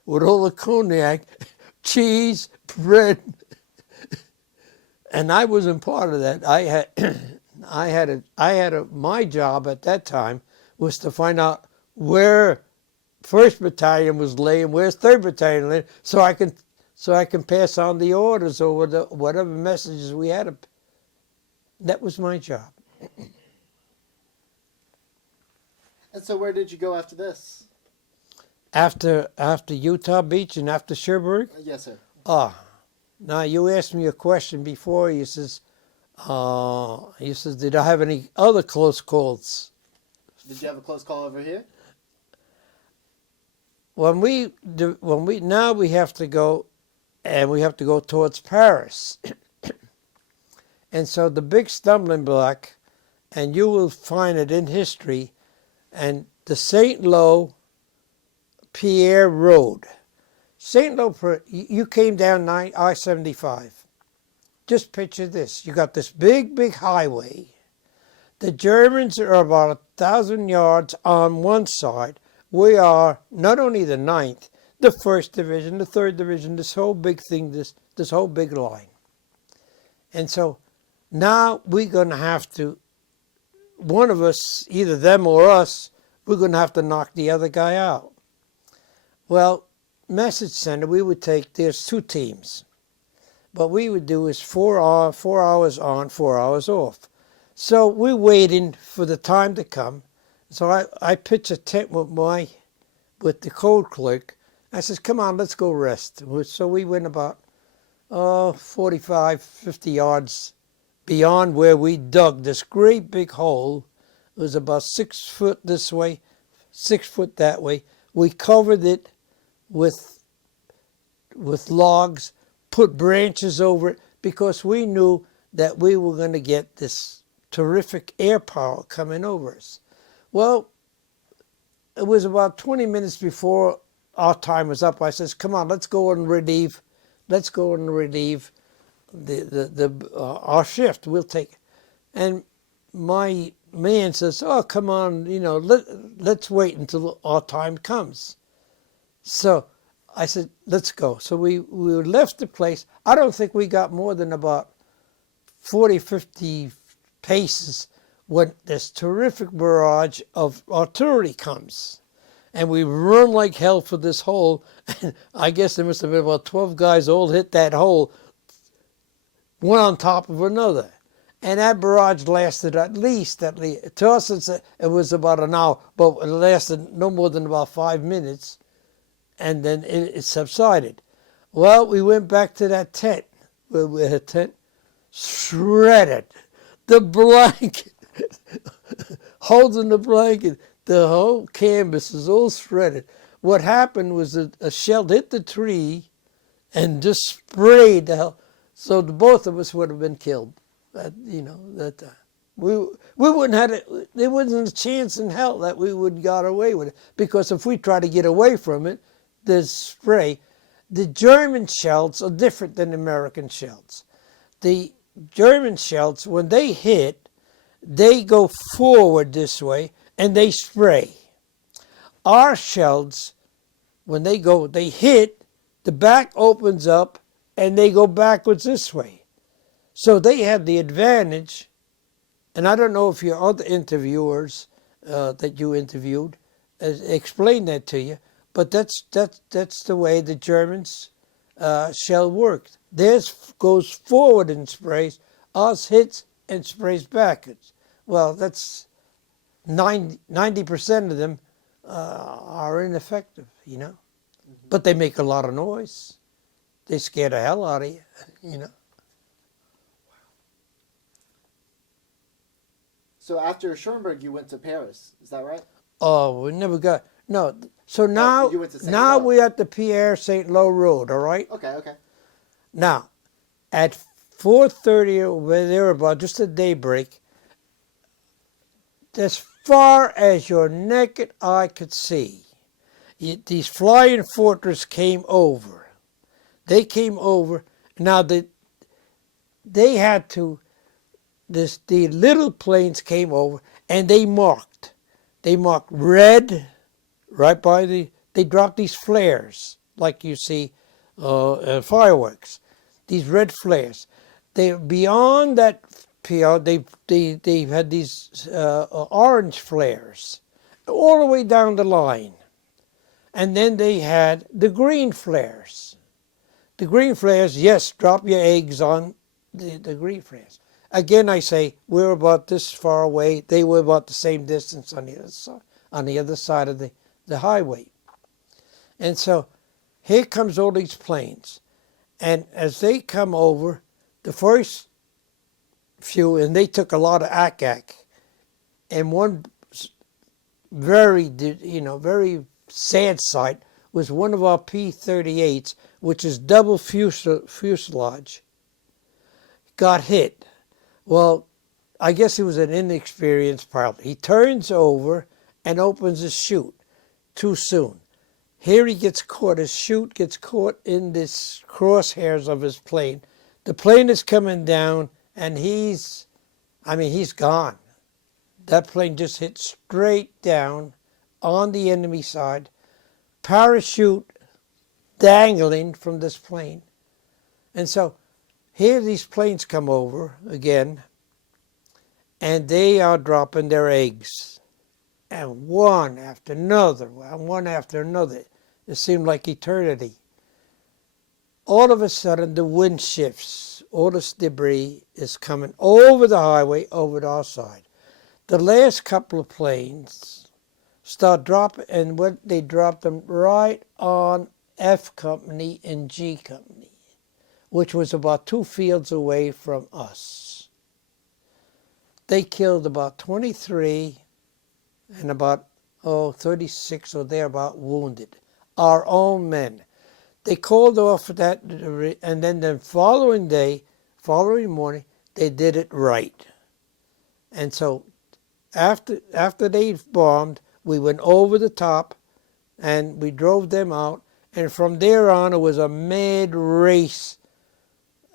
all the cognac, cheese, bread. And I wasn't part of that. My job at that time was to find out where 1st Battalion was laying, where's 3rd Battalion laying, so I can pass on the orders or whatever messages we had. That was my job. And so where did you go after this? After Utah Beach and after Cherbourg? Yes, sir. Now you asked me a question before. You says, did I have any other close calls? Did you have a close call over here? Now we have to go, and we have to go towards Paris. And so the big stumbling block, and you will find it in history, and the St. Lo Pierre Road. St. Lo, you came down I-75. Just picture this. You got this big highway. The Germans are about 1,000 yards on one side. We are not only the 9th, the 1st Division, the 3rd Division, this whole big thing, this whole big line. And so now we're going to have to, one of us, either them or us, we're going to have to knock the other guy out. Well, message center, we would take, there's 2 teams. What we would do is 4 hours on, 4 hours off. So we're waiting for the time to come. So I pitch a tent with the code clerk. I says, come on, let's go rest. So we went about 45, 50 yards beyond where we dug this great big hole. It was about 6 foot this way, 6 foot that way. We covered it with logs, put branches over it, because we knew that we were going to get this terrific air power coming over us. Well, it was about 20 minutes before our time was up. I says, come on, let's go and relieve. Let's go and relieve our shift. We'll take it. And my man says, oh, come on, let's wait until our time comes. So I said, let's go. So we left the place. I don't think we got more than about 40, 50 paces when this terrific barrage of artillery comes. And we run like hell for this hole. And I guess there must have been about 12 guys all hit that hole, one on top of another. And that barrage lasted at least, to us it was about an hour, but it lasted no more than about 5 minutes. And then it subsided. Well, we went back to that tent. We had a tent shredded. The blanket, holding the blanket, the whole canvas is all shredded. What happened was a shell hit the tree and just sprayed the hell. So the both of us would have been killed. We wouldn't have it. There wasn't a chance in hell that we would got away with it, because if we try to get away from it, there's spray. The German shells are different than American shells. The German shells, when they hit, they go forward this way and they spray. Our shells, when they hit, the back opens up and they go backwards this way. So they have the advantage, and I don't know if your other interviewers that you interviewed explained that to you, but that's the way the Germans' shell worked. Theirs goes forward and sprays. Ours hits and sprays backwards. Well, that's 90% of them are ineffective, Mm-hmm. But they make a lot of noise. They scare the hell out of you, So after Schoenberg, you went to Paris. Is that right? Oh, we never got... No. So now, you went to St. Lo. we're at the Pierre St. Lo Road, all right? Okay. Now, at 4:30 or thereabout, just at daybreak, as far as your naked eye could see, these flying fortress came over. They came over. Now they had to. The little planes came over and they marked. They marked red right by the. They dropped these flares like you see fireworks. These red flares. They beyond that PR. They had these orange flares all the way down the line, and then they had the green flares. The green flares, yes, drop your eggs on the green flares. Again, I say we're about this far away. They were about the same distance on the other side of the highway. And so here comes all these planes. And as they come over, the first few, and they took a lot of ack-ack. And one very sad sight was one of our P-38s, which is double fuselage, got hit. Well, I guess he was an inexperienced pilot. He turns over and opens his chute too soon. Here he gets caught. His chute gets caught in this crosshairs of his plane. The plane is coming down, and he's gone. That plane just hit straight down on the enemy side. Parachute dangling from this plane. And so here these planes come over again, and they are dropping their eggs. And one after another, and one after another. It seemed like eternity. All of a sudden, the wind shifts. All this debris is coming over the highway, over to our side. The last couple of planes start dropping, and when they drop them right on F Company and G Company, which was about 2 fields away from us. They killed about 23 and about 36 or thereabout wounded. Our own men. They called off that, and then the following morning, they did it right. And so after they bombed, we went over the top and we drove them out. And from there on, it was a mad race.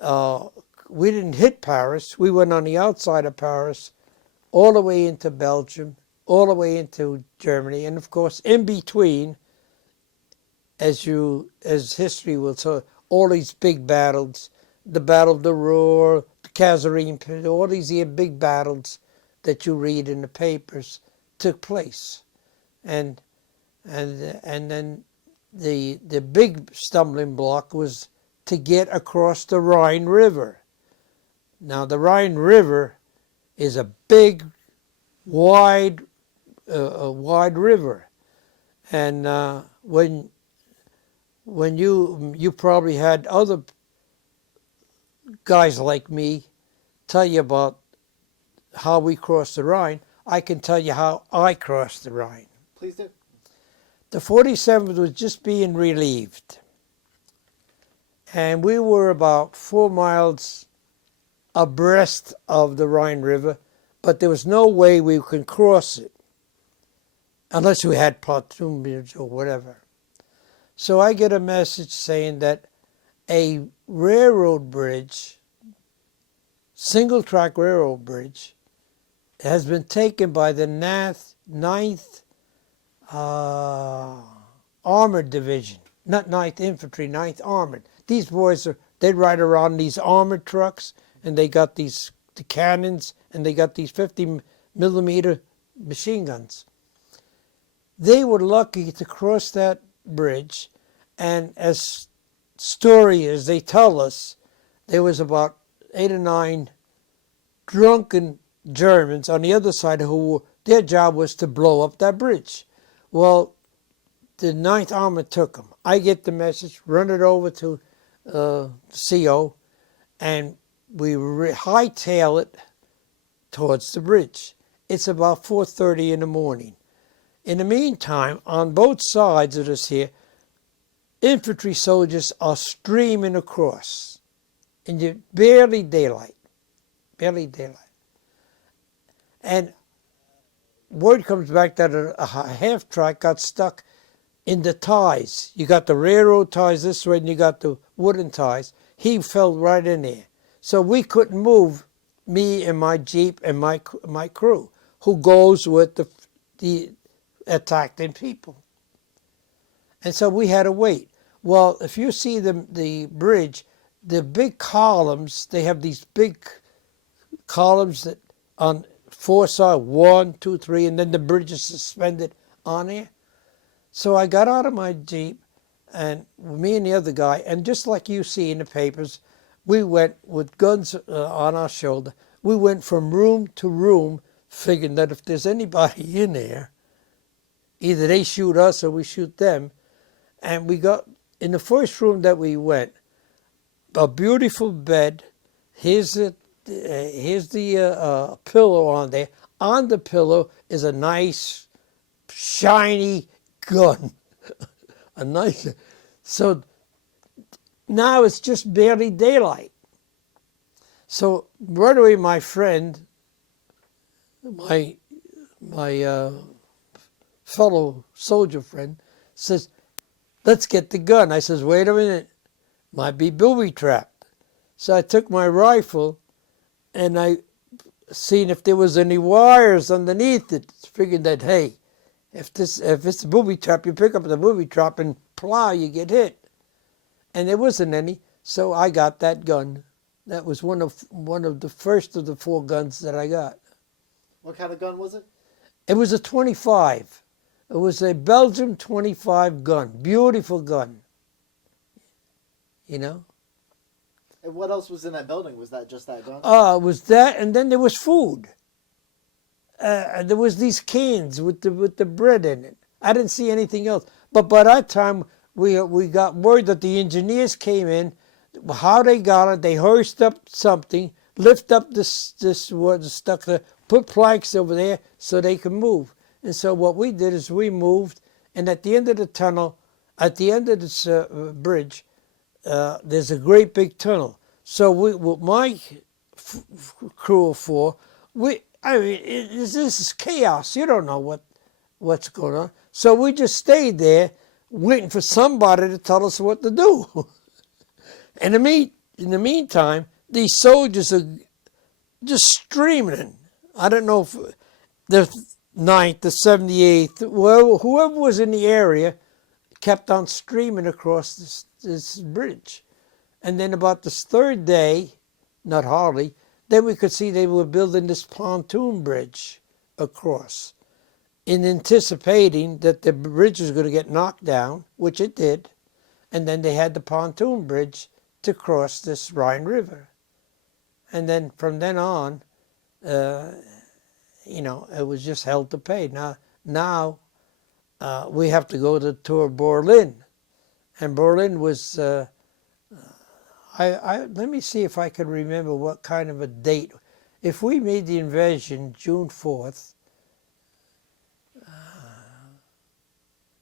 We didn't hit Paris. We went on the outside of Paris, all the way into Belgium, all the way into Germany. And of course, in between, as history will tell, all these big battles, the Battle of the Ruhr, the Kasserine, all these big battles that you read in the papers took place. And then the big stumbling block was to get across the Rhine River. Now the Rhine River is a big, wide river, and when you probably had other guys like me tell you about how we crossed the Rhine, I can tell you how I crossed the Rhine. Please do. The 47th was just being relieved, and we were about 4 miles abreast of the Rhine River, but there was no way we could cross it unless we had platoons or whatever. So I get a message saying that a railroad bridge, single-track railroad bridge, has been taken by the 9th Armored Division. Not 9th Infantry, 9th Armored. These boys, they ride around these armored trucks, and they got the cannons, and they got these 50-millimeter machine guns. They were lucky to cross that bridge, and as stories they tell us, there was about 8 or 9 drunken Germans on the other side who their job was to blow up that bridge. Well, the 9th Armored took them. I get the message, run it over to CO, and we hightail it towards the bridge. It's about 4:30 in the morning. In the meantime, on both sides of us here, infantry soldiers are streaming across. And barely daylight. Barely daylight. And word comes back that a half-track got stuck in the ties. You got the railroad ties this way and you got the wooden ties. He fell right in there. So we couldn't move, me and my Jeep and my crew, who goes with the attacking people. And so we had to wait. Well, if you see the bridge, the big columns, they have these big columns that on four sides, 1, 2, 3, and then the bridge is suspended on there. So I got out of my Jeep, and me and the other guy, and just like you see in the papers, we went with guns on our shoulder. We went from room to room, figuring that if there's anybody in there, either they shoot us or we shoot them. And we got, in the first room that we went, a beautiful bed. Here's the pillow on there. On the pillow is a nice, shiny gun. A nice. So now it's just barely daylight. So right away, my friend, my fellow soldier friend, says, "Let's get the gun." I says, "Wait a minute, might be booby-trapped." So I took my rifle and I seen if there was any wires underneath it, figuring that, hey, if it's a booby trap, you pick up the booby trap and plow, you get hit. And there wasn't any, so I got that gun. That was one of the first of the 4 guns that I got. What kind of gun was it? It was a 25. It was a Belgium 25 gun. Beautiful gun. You know? And what else was in that building? Was that just that gun? It was that, and then there was food. There was these cans with the bread in it. I didn't see anything else. But by that time, we got word that the engineers came in. How they got it, they hoist up something, lift up this what stuck there, put planks over there so they could move. And so what we did is we moved, and at the end of the tunnel, at the end of this bridge, there's a great big tunnel. So what my crew of 4, this is chaos. You don't know what's going on. So we just stayed there waiting for somebody to tell us what to do. In the meantime, these soldiers are just streaming. I don't know if the 9th, the 78th, whoever was in the area kept on streaming across this bridge. And then about this 3rd day, not hardly, then we could see they were building this pontoon bridge across, in anticipating that the bridge was going to get knocked down, which it did, and then they had the pontoon bridge to cross this Rhine River. And then from then on, it was just hell to pay. Now we have to go to tour Berlin. And Berlin was, let me see if I can remember what kind of a date. If we made the invasion June 4th,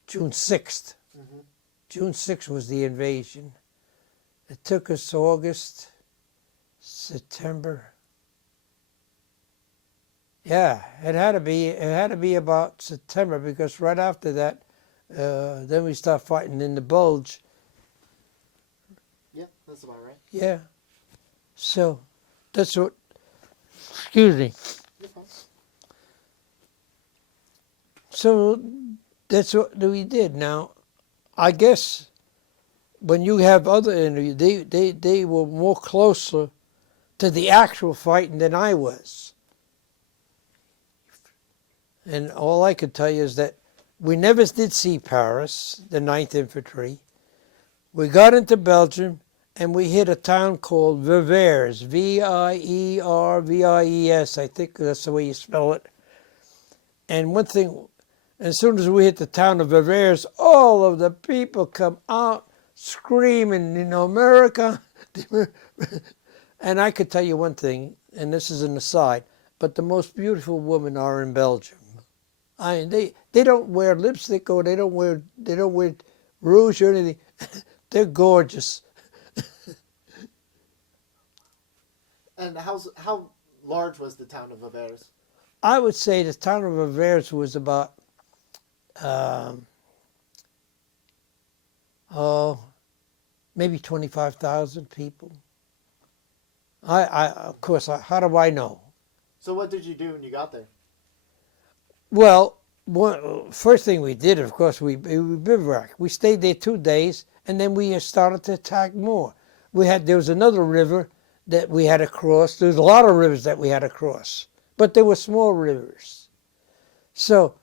June 6th. Mm-hmm. June 6th was the invasion. It took us August, September. Yeah, it had to be about September, because right after that, then we start fighting in the Bulge. Yeah, that's about right. Yeah. So that's what. Excuse me. So that's what we did. Now, I guess when you have other interviews, they were more closer to the actual fighting than I was. And all I could tell you is that we never did see Paris, the 9th Infantry. We got into Belgium, and we hit a town called Vivers, Viervies, I think that's the way you spell it. And one thing, as soon as we hit the town of Vivers, all of the people come out screaming, America. And I could tell you one thing, and this is an aside, but the most beautiful women are in Belgium. I mean, they don't wear lipstick, or they don't wear rouge or anything. They're gorgeous. And how large was the town of Vivers? I would say the town of Vivers was about maybe 25,000 people. Of course, how do I know? So what did you do when you got there? Well, first thing we did, of course, we bivouacked. We stayed there 2 days, and then we started to attack more. There was another river that we had to cross. There's a lot of rivers that we had to cross, but they were small rivers. So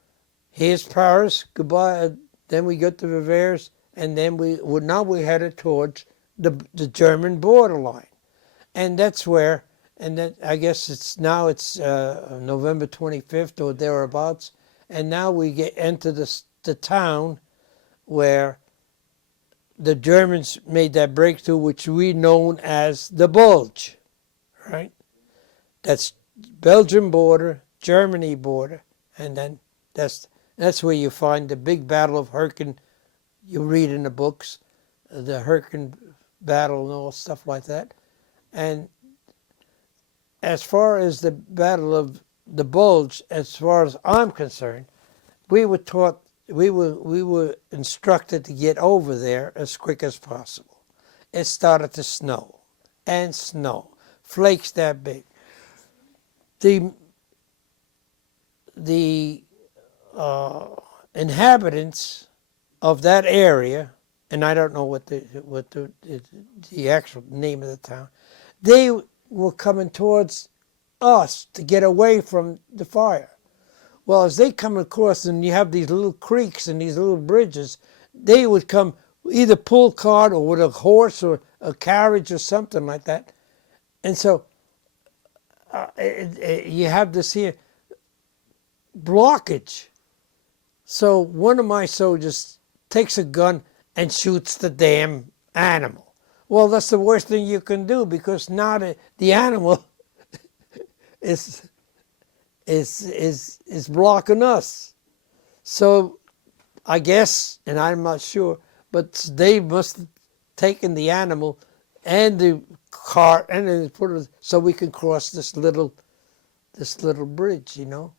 here's Paris, goodbye. Then we got to Viveres, and then now we headed towards the German borderline, and that's where. And that, I guess it's November 25th or thereabouts, and now we get into the town where the Germans made that breakthrough, which we known as the Bulge, right? That's Belgium border, Germany border, and then that's where you find the big battle of Herken. You read in the books, the Herken battle and all stuff like that, and as far as the Battle of the Bulge, as far as I'm concerned, we were instructed to get over there as quick as possible. It started to snow, and snow, flakes that big. The inhabitants of that area, and I don't know what the actual name of the town, they were coming towards us to get away from the fire. Well, as they come across, and you have these little creeks and these little bridges, they would come either pull cart or with a horse or a carriage or something like that. And so you have this here blockage. So one of my soldiers takes a gun and shoots the damn animal. Well, that's the worst thing you can do, because now the animal is blocking us. So I guess, and I'm not sure, but they must have taken the animal and the cart and then put it so we can cross this little bridge, you know.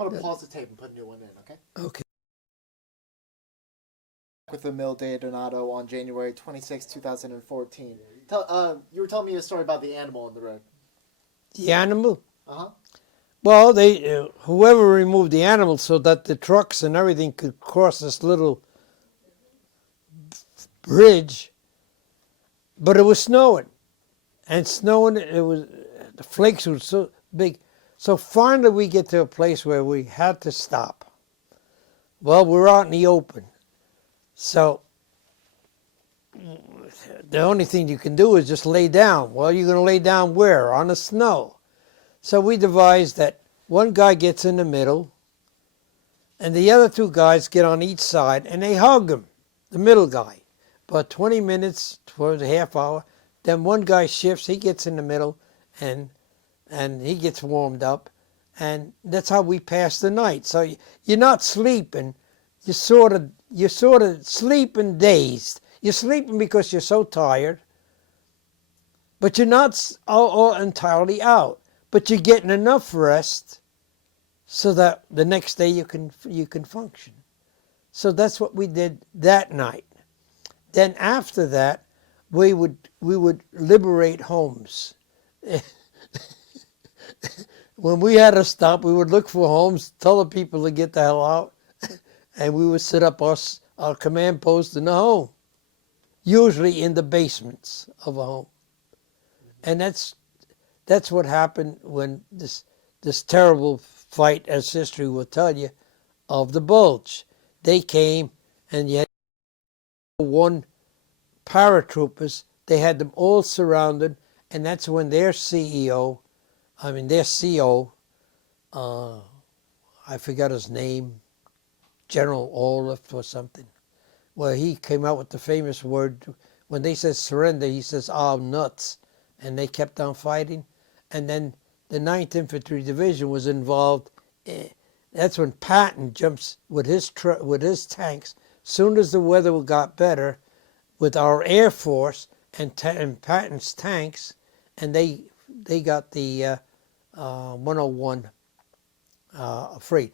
I'm gonna pause the tape and put a new one in, okay? Okay. With Emil Donato on January 26, 2014. You were telling me a story about the animal on the road. The animal? Uh-huh. Well, whoever removed the animal so that the trucks and everything could cross this little bridge, but it was snowing. And snowing, the flakes were so big. So finally we get to a place where we had to stop. Well, we're out in the open. So the only thing you can do is just lay down. Well, you're going to lay down where? On the snow. So we devised that one guy gets in the middle, and the other two guys get on each side, and they hug him, the middle guy. About 20 minutes, towards a half hour, then one guy shifts, he gets in the middle, and he gets warmed up, and that's how we pass the night. So you're not sleeping, you're sort of sleeping dazed. You're sleeping because you're so tired, but you're not all entirely out. But you're getting enough rest so that the next day you can function. So that's what we did that night. Then after that, we would liberate homes. When we had to stop, we would look for homes, tell the people to get the hell out, and we would set up our command post in the home, usually in the basements of a home. And that's what happened when this terrible fight, as history will tell you, of the Bulge. They came, and you had one paratroopers. They had them all surrounded, and that's when their CO, I forgot his name, General Olaf or something. Well, he came out with the famous word, when they said surrender, he says, "Oh, nuts." And they kept on fighting. And then the 9th Infantry Division was involved. That's when Patton jumps with his tanks. Soon as the weather got better, with our Air Force and Patton's tanks, and they got the 101 free.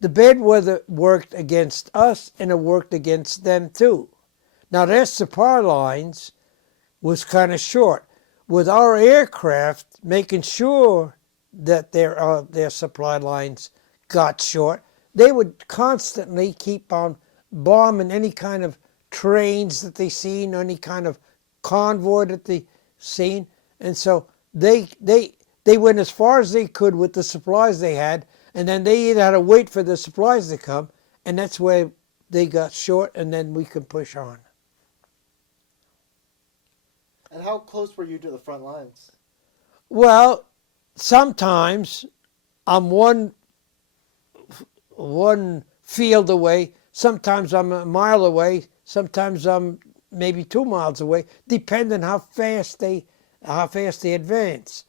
the bad weather worked against us and it worked against them too. Now their supply lines was kind of short. With our aircraft making sure that their supply lines got short, they would constantly keep on bombing any kind of trains that they seen, any kind of convoy that they seen, and so they went as far as they could with the supplies they had, and then they either had to wait for the supplies to come, and that's where they got short, and then we could push on. And how close were you to the front lines? Well, sometimes I'm one field away, sometimes I'm a mile away, sometimes I'm maybe 2 miles away, depending how fast they advance.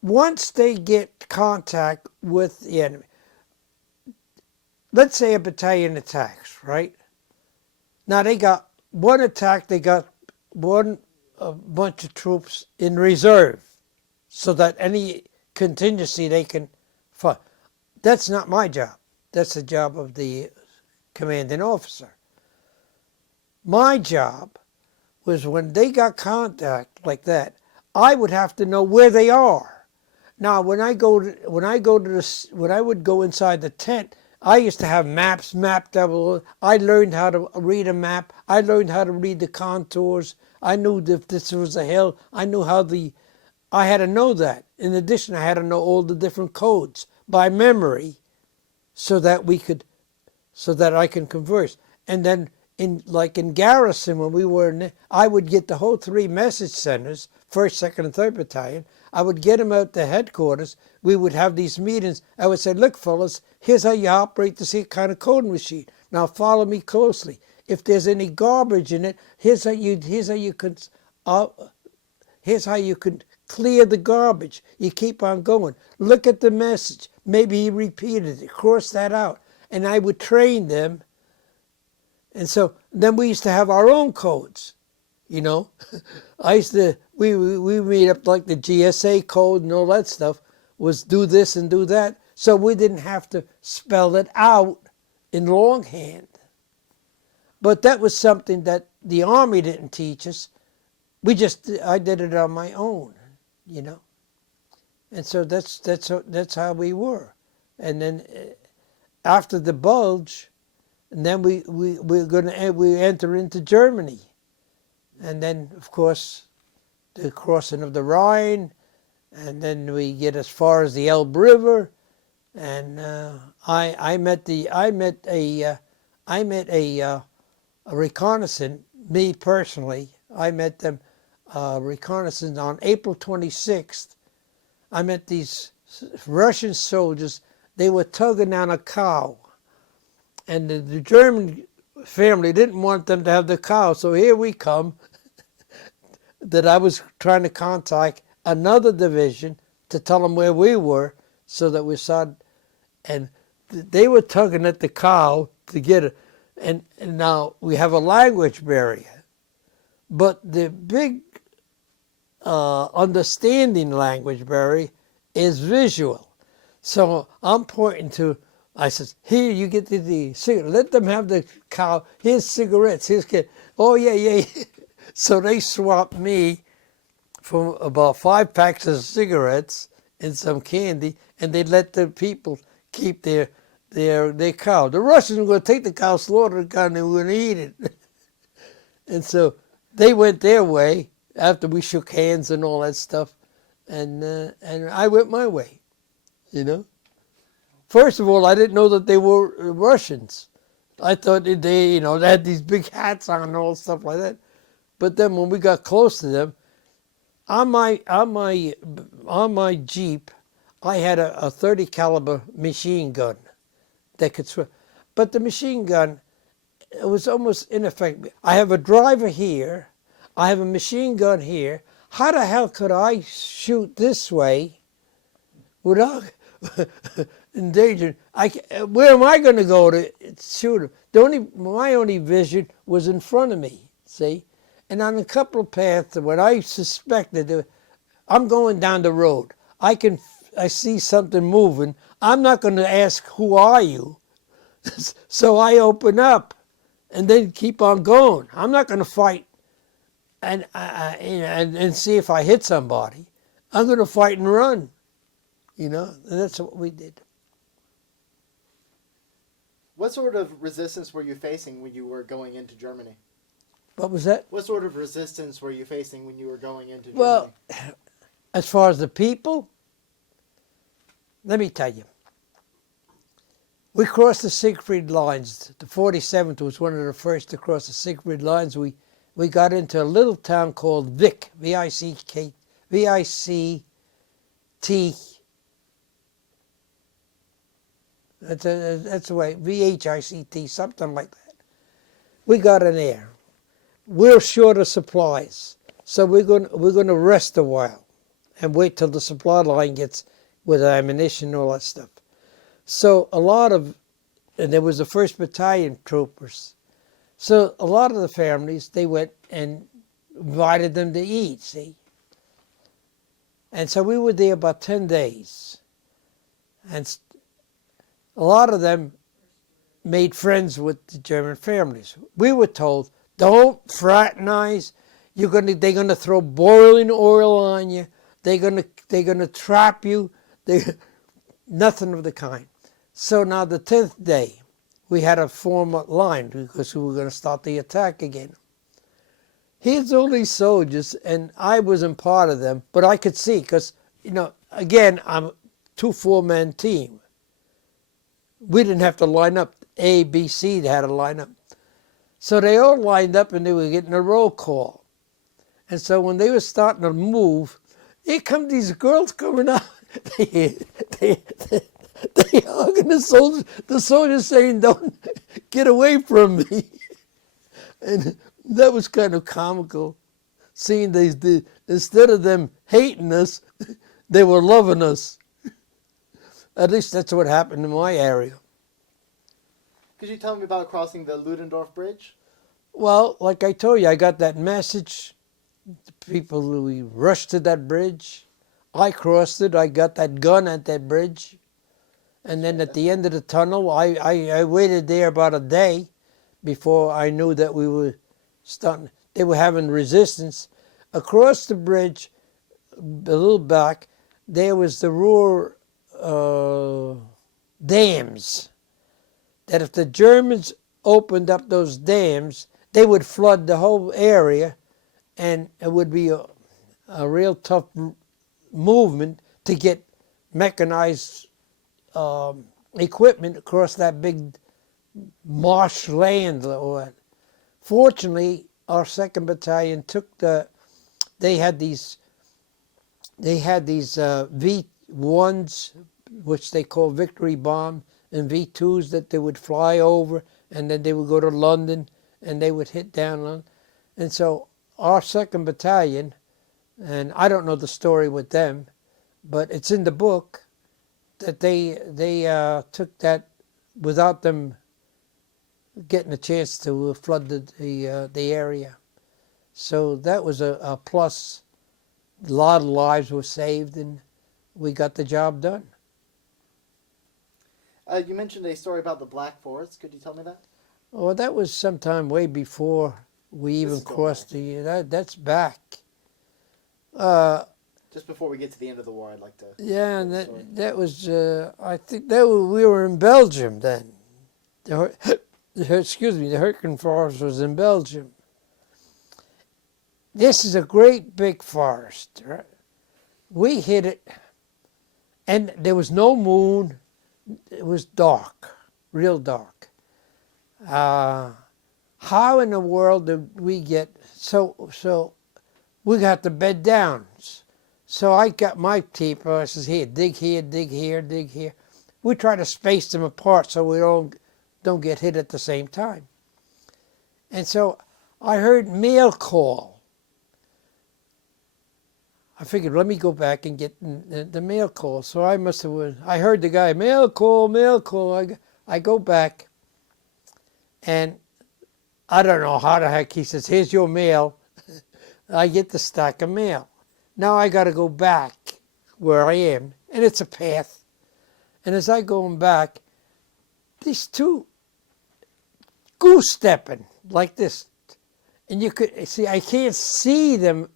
Once they get contact with the enemy, let's say a battalion attacks, right? Now they got one attack, they got one a bunch of troops in reserve so that any contingency they can fight. That's not my job. That's the job of the commanding officer. My job was when they got contact like that, I would have to know where they are. Now, when I would go inside the tent, I used to have maps mapped out. I learned how to read a map. I learned how to read the contours. I knew if this was a hill. I knew I had to know that. In addition, I had to know all the different codes by memory, so that I can converse. And then in garrison, when we were I would get the whole 3 message centers, 1st, 2nd, and 3rd Battalion. I would get them out to headquarters. We would have these meetings. I would say, look, fellas, here's how you operate this kind of coding machine. Now follow me closely. If there's any garbage in it, here's how you could clear the garbage. You keep on going. Look at the message. Maybe he repeated it. Cross that out. And I would train them. And so then we used to have our own codes, you know. We made up like the GSA code and all that stuff was do this and do that. So we didn't have to spell it out in longhand. But that was something that the Army didn't teach us. I did it on my own, you know. And so that's how we were. And then after the Bulge, and then we enter into Germany, and then of course the crossing of the Rhine, and then we get as far as the Elbe River, and I met a reconnaissance. Me personally, I met them reconnaissance on April 26th. I met these Russian soldiers. They were tugging on a cow, and the German family didn't want them to have the cow. So here we come, that I was trying to contact another division to tell them where we were, so that we saw, and they were tugging at the cow to get it. And now we have a language barrier, but the big understanding language barrier is visual. So I'm pointing to, I says, here, you get the cigarette. Let them have the cow. Here's cigarettes. Here's kid. Oh, yeah. So they swapped me for about 5 packs of cigarettes and some candy, and they let the people keep their cow. The Russians were going to take the cow, slaughter the cow, and they were going to eat it. And so they went their way after we shook hands and all that stuff, and I went my way, you know. First of all, I didn't know that they were Russians. I thought they had these big hats on and all stuff like that. But then when we got close to them, on my Jeep, I had a 30 caliber machine gun that could swim. But the machine gun, it was almost ineffective. I have a driver here. I have a machine gun here. How the hell could I shoot this way without endangering? Where am I going to go to shoot him? My only vision was in front of me, see? And on a couple of paths, when I suspected, I'm going down the road. I can I see something moving, I'm not going to ask, who are you? So I open up and then keep on going. I'm not going to fight and see if I hit somebody. I'm going to fight and run. And that's what we did. What sort of resistance were you facing when you were going into Germany? What was that? What sort of resistance were you facing when you were going into Germany? Well, as far as the people, let me tell you. We crossed the Siegfried lines. The 47th was one of the first to cross the Siegfried lines. We got into a little town called Vic, V-I-C-K, V-I-C-T. That's the way, V-H-I-C-T, something like that. We got in there. We're short of supplies, so we're going to rest a while and wait till the supply line gets with ammunition and all that stuff. So and there was the 1st Battalion troopers. So a lot of the families, they went and invited them to eat, see. And so we were there about 10 days. And a lot of them made friends with the German families. We were told, don't fraternize. They're gonna throw boiling oil on you. They're gonna trap you. Nothing of the kind. So now the 10th day, we had to form a line because we were going to start the attack again. Here's all these soldiers, and I wasn't part of them, but I could see because, again, I'm a 2-4-man team. We didn't have to line up. A, B, C, they had to line up. So they all lined up and they were getting a roll call. And so when they were starting to move, here come these girls coming out. They hugging the soldiers. The soldiers saying, "Don't get away from me." And that was kind of comical, seeing instead of them hating us, they were loving us. At least that's what happened in my area. Could you tell me about crossing the Ludendorff Bridge? Well, like I told you, I got that message. The people who rushed to that bridge. I crossed it. I got that gun at that bridge. And then at the end of the tunnel, I waited there about a day before I knew that we were starting. They were having resistance. Across the bridge, a little back, there was the Ruhr dams. That if the Germans opened up those dams, they would flood the whole area, and it would be a real tough movement to get mechanized equipment across that big marsh land. Fortunately, our 2nd Battalion took they had these V1s, which they call Victory Bomb, and V2s that they would fly over, and then they would go to London, and they would hit down on. And so our 2nd Battalion, and I don't know the story with them, but it's in the book, that they took that without them getting a chance to flood the area. So that was a plus. A lot of lives were saved, and we got the job done. You mentioned a story about the Black Forest. Could you tell me that? Oh, that was sometime way before we even crossed that's back. Just before we get to the end of the war, I'd like to... Yeah, and that was, I think we were in Belgium then. The Hurricane Forest was in Belgium. This is a great big forest, right? We hit it, and there was no moon. It was dark, real dark. How in the world did we get, so we got to bed down. So I got my people, I says, here, dig here, dig here, dig here. We try to space them apart so we don't get hit at the same time. And so I heard mail call. I figured, let me go back and get the mail call. So I heard the guy, mail call, mail call. I go back, and I don't know how the heck, he says, here's your mail. I get the stack of mail. Now I got to go back where I am and it's a path. And as I going back, these two goose stepping like this, and you could see, I can't see them.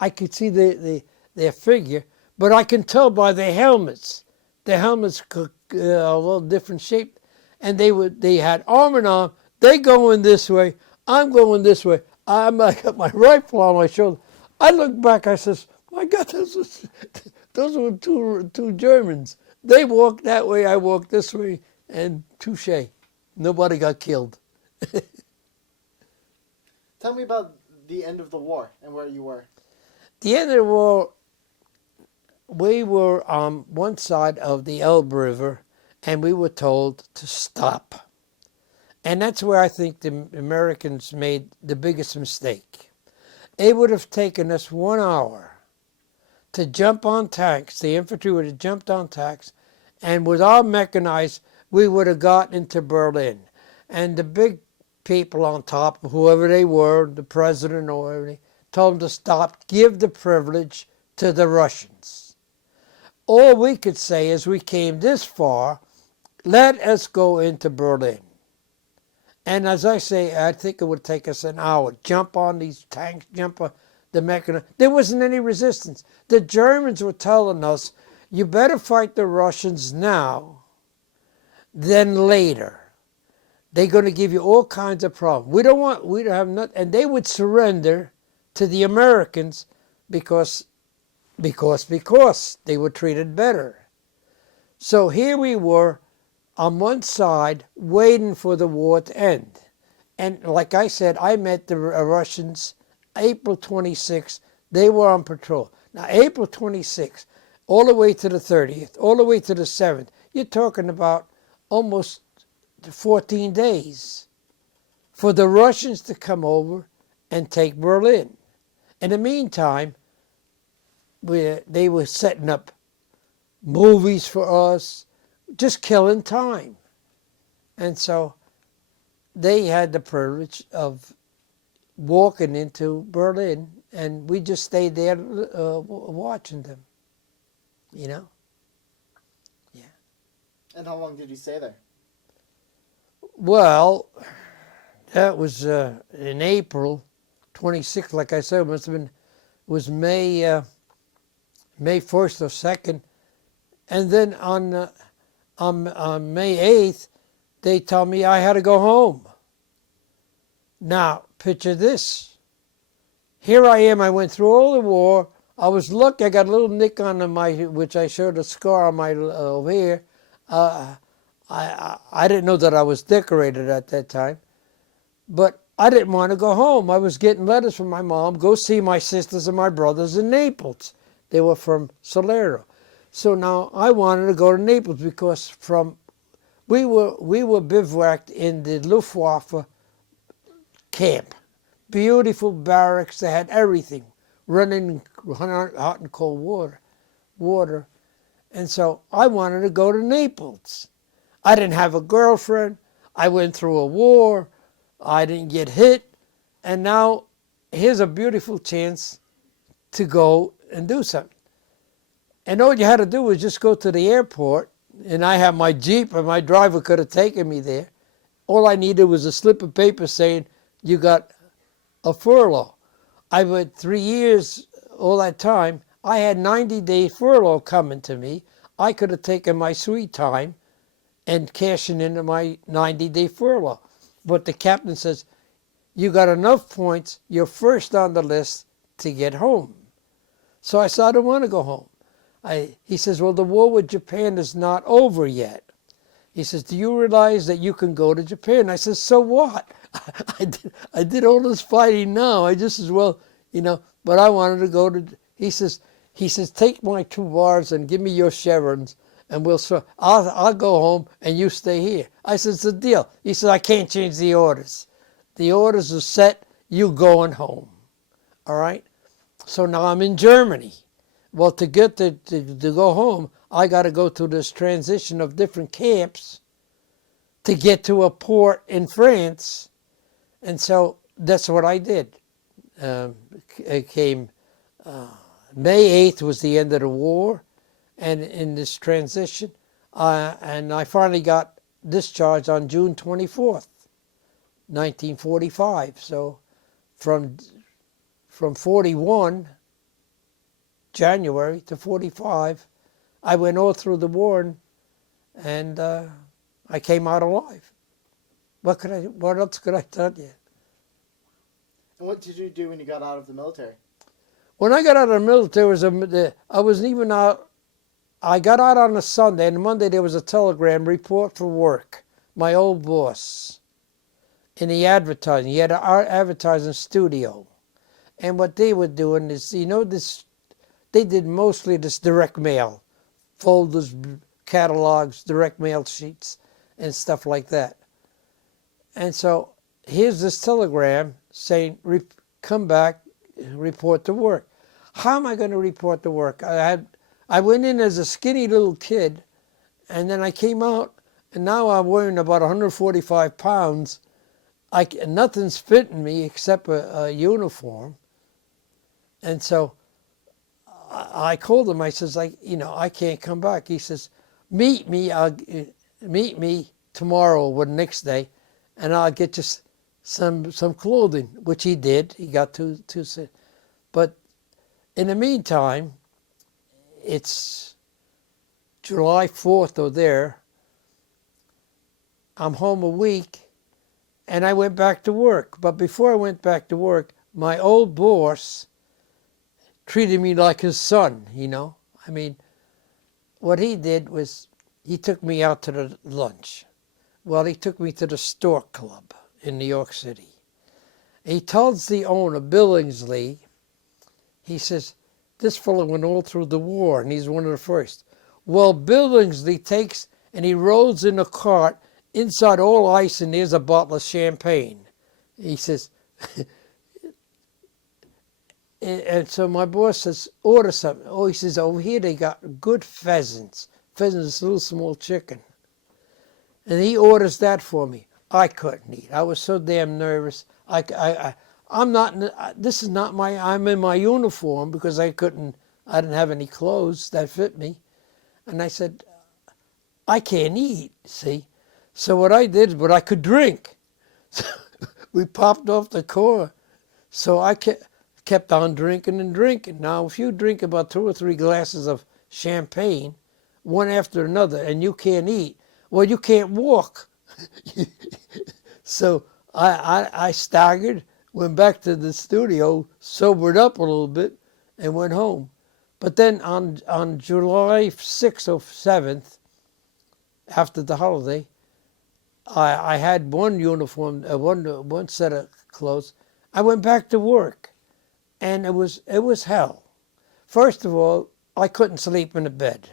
I could see their figure, but I can tell by their helmets. Their helmets a little different shape, and they had arm in arm. They going this way, I'm going this way. I got my rifle on my shoulder. I look back. I says, "My God, those were two Germans. They walked that way. I walked this way, and touche, nobody got killed." Tell me about the end of the war and where you were. The end of the war, we were on one side of the Elbe River, and we were told to stop. And that's where I think the Americans made the biggest mistake. It would have taken us 1 hour to jump on tanks. The infantry would have jumped on tanks, and with our mechanized, we would have gotten into Berlin. And the big people on top, whoever they were, the president or whatever, told them to stop, give the privilege to the Russians. All we could say is we came this far, let us go into Berlin. And as I say, I think it would take us an hour. Jump on these tanks, jump on the mechanism. There wasn't any resistance. The Germans were telling us, you better fight the Russians now than later. They're going to give you all kinds of problems. We don't have nothing. And they would surrender to the Americans because they were treated better. So here we were on one side waiting for the war to end. And like I said, I met the Russians April 26th. They were on patrol. Now, April 26th, all the way to the 30th, all the way to the 7th, you're talking about almost 14 days for the Russians to come over and take Berlin. In the meantime, they were setting up movies for us, just killing time. And so they had the privilege of walking into Berlin, and we just stayed there watching them, you know? Yeah. And how long did you stay there? Well, that was in April 26th, like I said, was May 1st or 2nd. And then on May 8th, they told me I had to go home. Now, picture this. Here I am, I went through all the war. I was lucky, I got a little nick on which I showed a scar on my over here. I didn't know that I was decorated at that time. But I didn't want to go home. I was getting letters from my mom, go see my sisters and my brothers in Naples. They were from Salerno. So now I wanted to go to Naples because we were bivouacked in the Luftwaffe camp. Beautiful barracks. They had everything, running hot and cold water. And so I wanted to go to Naples. I didn't have a girlfriend. I went through a war. I didn't get hit. And now here's a beautiful chance to go and do something. And all you had to do was just go to the airport, and I had my Jeep, and my driver could have taken me there. All I needed was a slip of paper saying, you got a furlough. I went 3 years, all that time. I had 90-day furlough coming to me. I could have taken my sweet time and cashing into my 90-day furlough. But the captain says, you got enough points, you're first on the list to get home. So I said, I don't want to go home. He says, well, the war with Japan is not over yet. He says, do you realize that you can go to Japan? I said, so what? I did all this fighting now. I just as well, but I wanted to go to, he says, take my 2 bars and give me your chevrons, and I'll go home and you stay here. I said, it's a deal. He said, I can't change the orders. The orders are set, you going home. All right? So now I'm in Germany. Well, to get to go home, I got to go through this transition of different camps to get to a port in France. And so that's what I did. It came May 8th was the end of the war. and in this transition, and I finally got discharged on June 24th, 1945. So from 41 January to 45, I went all through the war, and I came out alive. What else could I tell you? And what did you do when you got out of the military? When I got out of the military, I wasn't even out. I got out on a Sunday, and Monday there was a telegram, report for work. My old boss in the advertising. He had an advertising studio. And what they were doing is, they did mostly this direct mail, folders, catalogs, direct mail sheets, and stuff like that. And so here's this telegram saying, come back, report to work. How am I going to report to work? I went in as a skinny little kid, and then I came out, and now I'm weighing about 145 pounds. Nothing's fitting me except a uniform. And so I called him. I says, I can't come back. He says, meet me tomorrow or the next day, and I'll get you some clothing, which he did. He got two. But in the meantime, it's July 4th or there. I'm home a week, and I went back to work. But before I went back to work, my old boss treated me like his son, I mean, what he did was he took me out to the lunch. Well, he took me to the Stork Club in New York City. He tells the owner, Billingsley, he says, this fellow went all through the war, and he's one of the first. Well, Billingsley takes, and he rolls in a cart, inside all ice, and there's a bottle of champagne. He says, and so my boss says, order something. Oh, he says, over here they got good pheasants. Pheasants, little small chicken. And he orders that for me. I couldn't eat. I was so damn nervous. I'm not, this is not I'm in my uniform because I didn't have any clothes that fit me. And I said, I can't eat, see. So what I did is, but I could drink. So we popped off the car. So I kept on drinking and drinking. Now, if you drink about 2 or 3 glasses of champagne, one after another, and you can't eat, well, you can't walk. So I staggered, went back to the studio, sobered up a little bit, and went home. But then on July 6th or 7th, after the holiday, I had one uniform, one set of clothes. I went back to work, and it was hell. First of all, I couldn't sleep in the bed.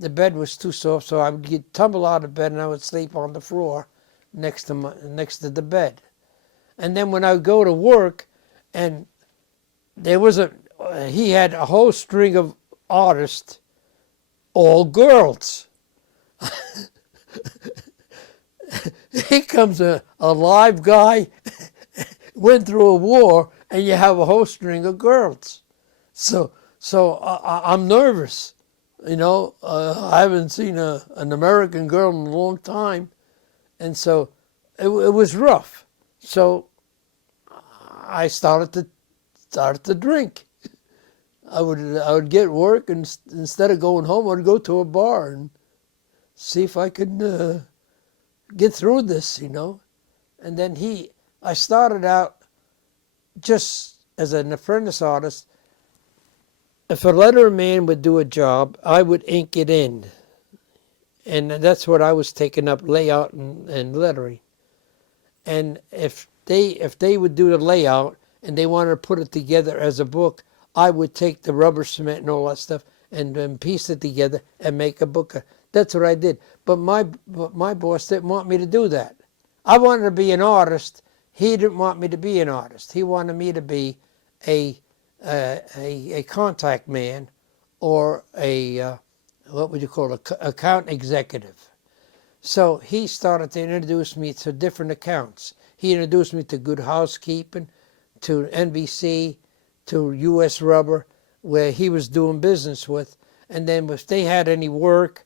The bed was too soft, so I would tumble out of bed and I would sleep on the floor next to the bed. And then when I would go to work, and he had a whole string of artists, all girls. Here comes a live guy, went through a war, and you have a whole string of girls. So I'm nervous. I haven't seen an American girl in a long time, and so it was rough. So I started to drink. I would get work, and instead of going home, I'd go to a bar and see if I could get through this, And then I started out just as an apprentice artist. If a letterman would do a job, I would ink it in. And that's what I was taking up, layout and lettering. And if they would do the layout and they wanted to put it together as a book, I would take the rubber cement and all that stuff and piece it together and make a book. That's what I did. But my boss didn't want me to do that. I wanted to be an artist. He didn't want me to be an artist. He wanted me to be a contact man, or what would you call it, account executive. So he started to introduce me to different accounts. He introduced me to Good Housekeeping, to NBC, to U.S. Rubber, where he was doing business with. And then if they had any work,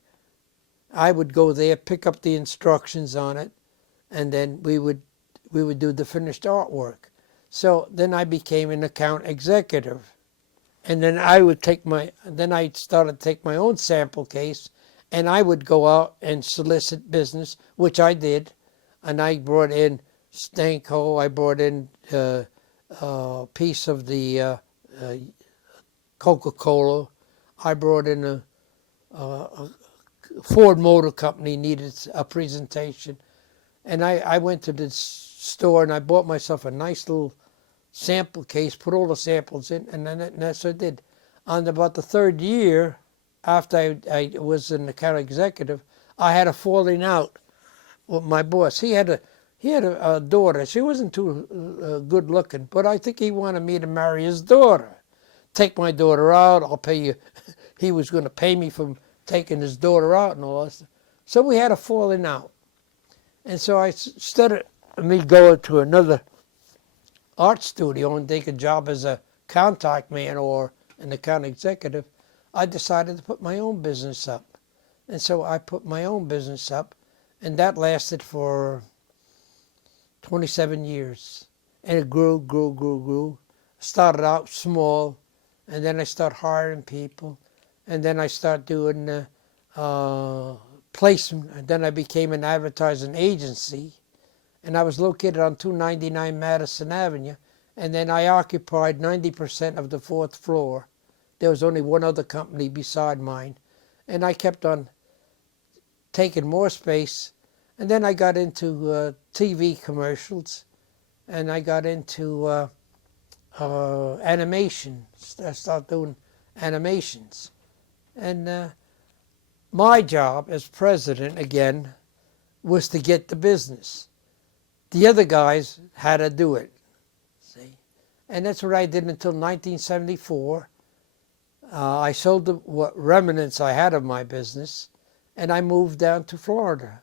I would go there, pick up the instructions on it, and then we would do the finished artwork. So then I became an account executive. And then I started to take my own sample case, and I would go out and solicit business, which I did. And I brought in Stanco, I brought in a piece of the Coca-Cola. I brought in a Ford Motor Company needed a presentation. And I went to the store and I bought myself a nice little sample case, put all the samples in, and that's what I did. On about the third year, after I was an account executive, I had a falling out with my boss. He had a daughter. She wasn't too good looking, but I think he wanted me to marry his daughter. Take my daughter out, I'll pay you. He was going to pay me for taking his daughter out and all that stuff. So we had a falling out. And so instead of me going to another art studio and take a job as a contact man or an account executive, I decided to put my own business up. And so I put my own business up, and that lasted for 27 years. And it grew. Started out small, and then I started hiring people, and then I started doing placement, and then I became an advertising agency. And I was located on 299 Madison Avenue, and then I occupied 90% of the fourth floor. There was only one other company beside mine, and I kept on taking more space. And then I got into TV commercials, and I got into animation. I started doing animations. And my job as president, again, was to get the business. The other guys had to do it, see? And that's what I did until 1974. I sold what remnants I had of my business, and I moved down to Florida.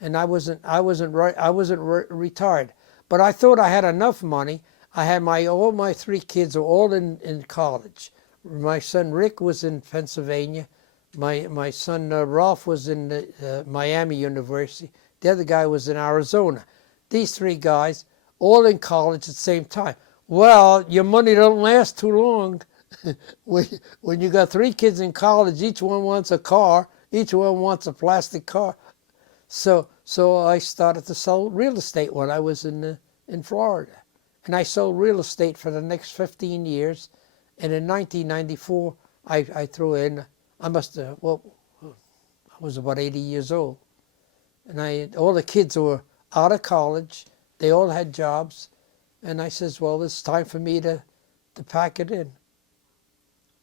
And I wasn't retired, but I thought I had enough money. I had all my three kids were all in college. My son Rick was in Pennsylvania. My son Ralph was in Miami University. The other guy was in Arizona. These three guys, all in college at the same time. Well, your money don't last too long. When you got three kids in college, each one wants a car, each one wants a plastic car. So I started to sell real estate when I was in Florida. And I sold real estate for the next 15 years. And in 1994, I threw in, I was about 80 years old. And all the kids were out of college. They all had jobs. And I says, well, it's time for me to pack it in.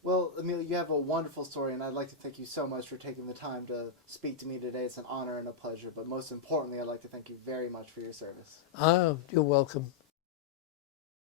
Well, Emil, you have a wonderful story, and I'd like to thank you so much for taking the time to speak to me today. It's an honor and a pleasure. But most importantly, I'd like to thank you very much for your service. You're welcome.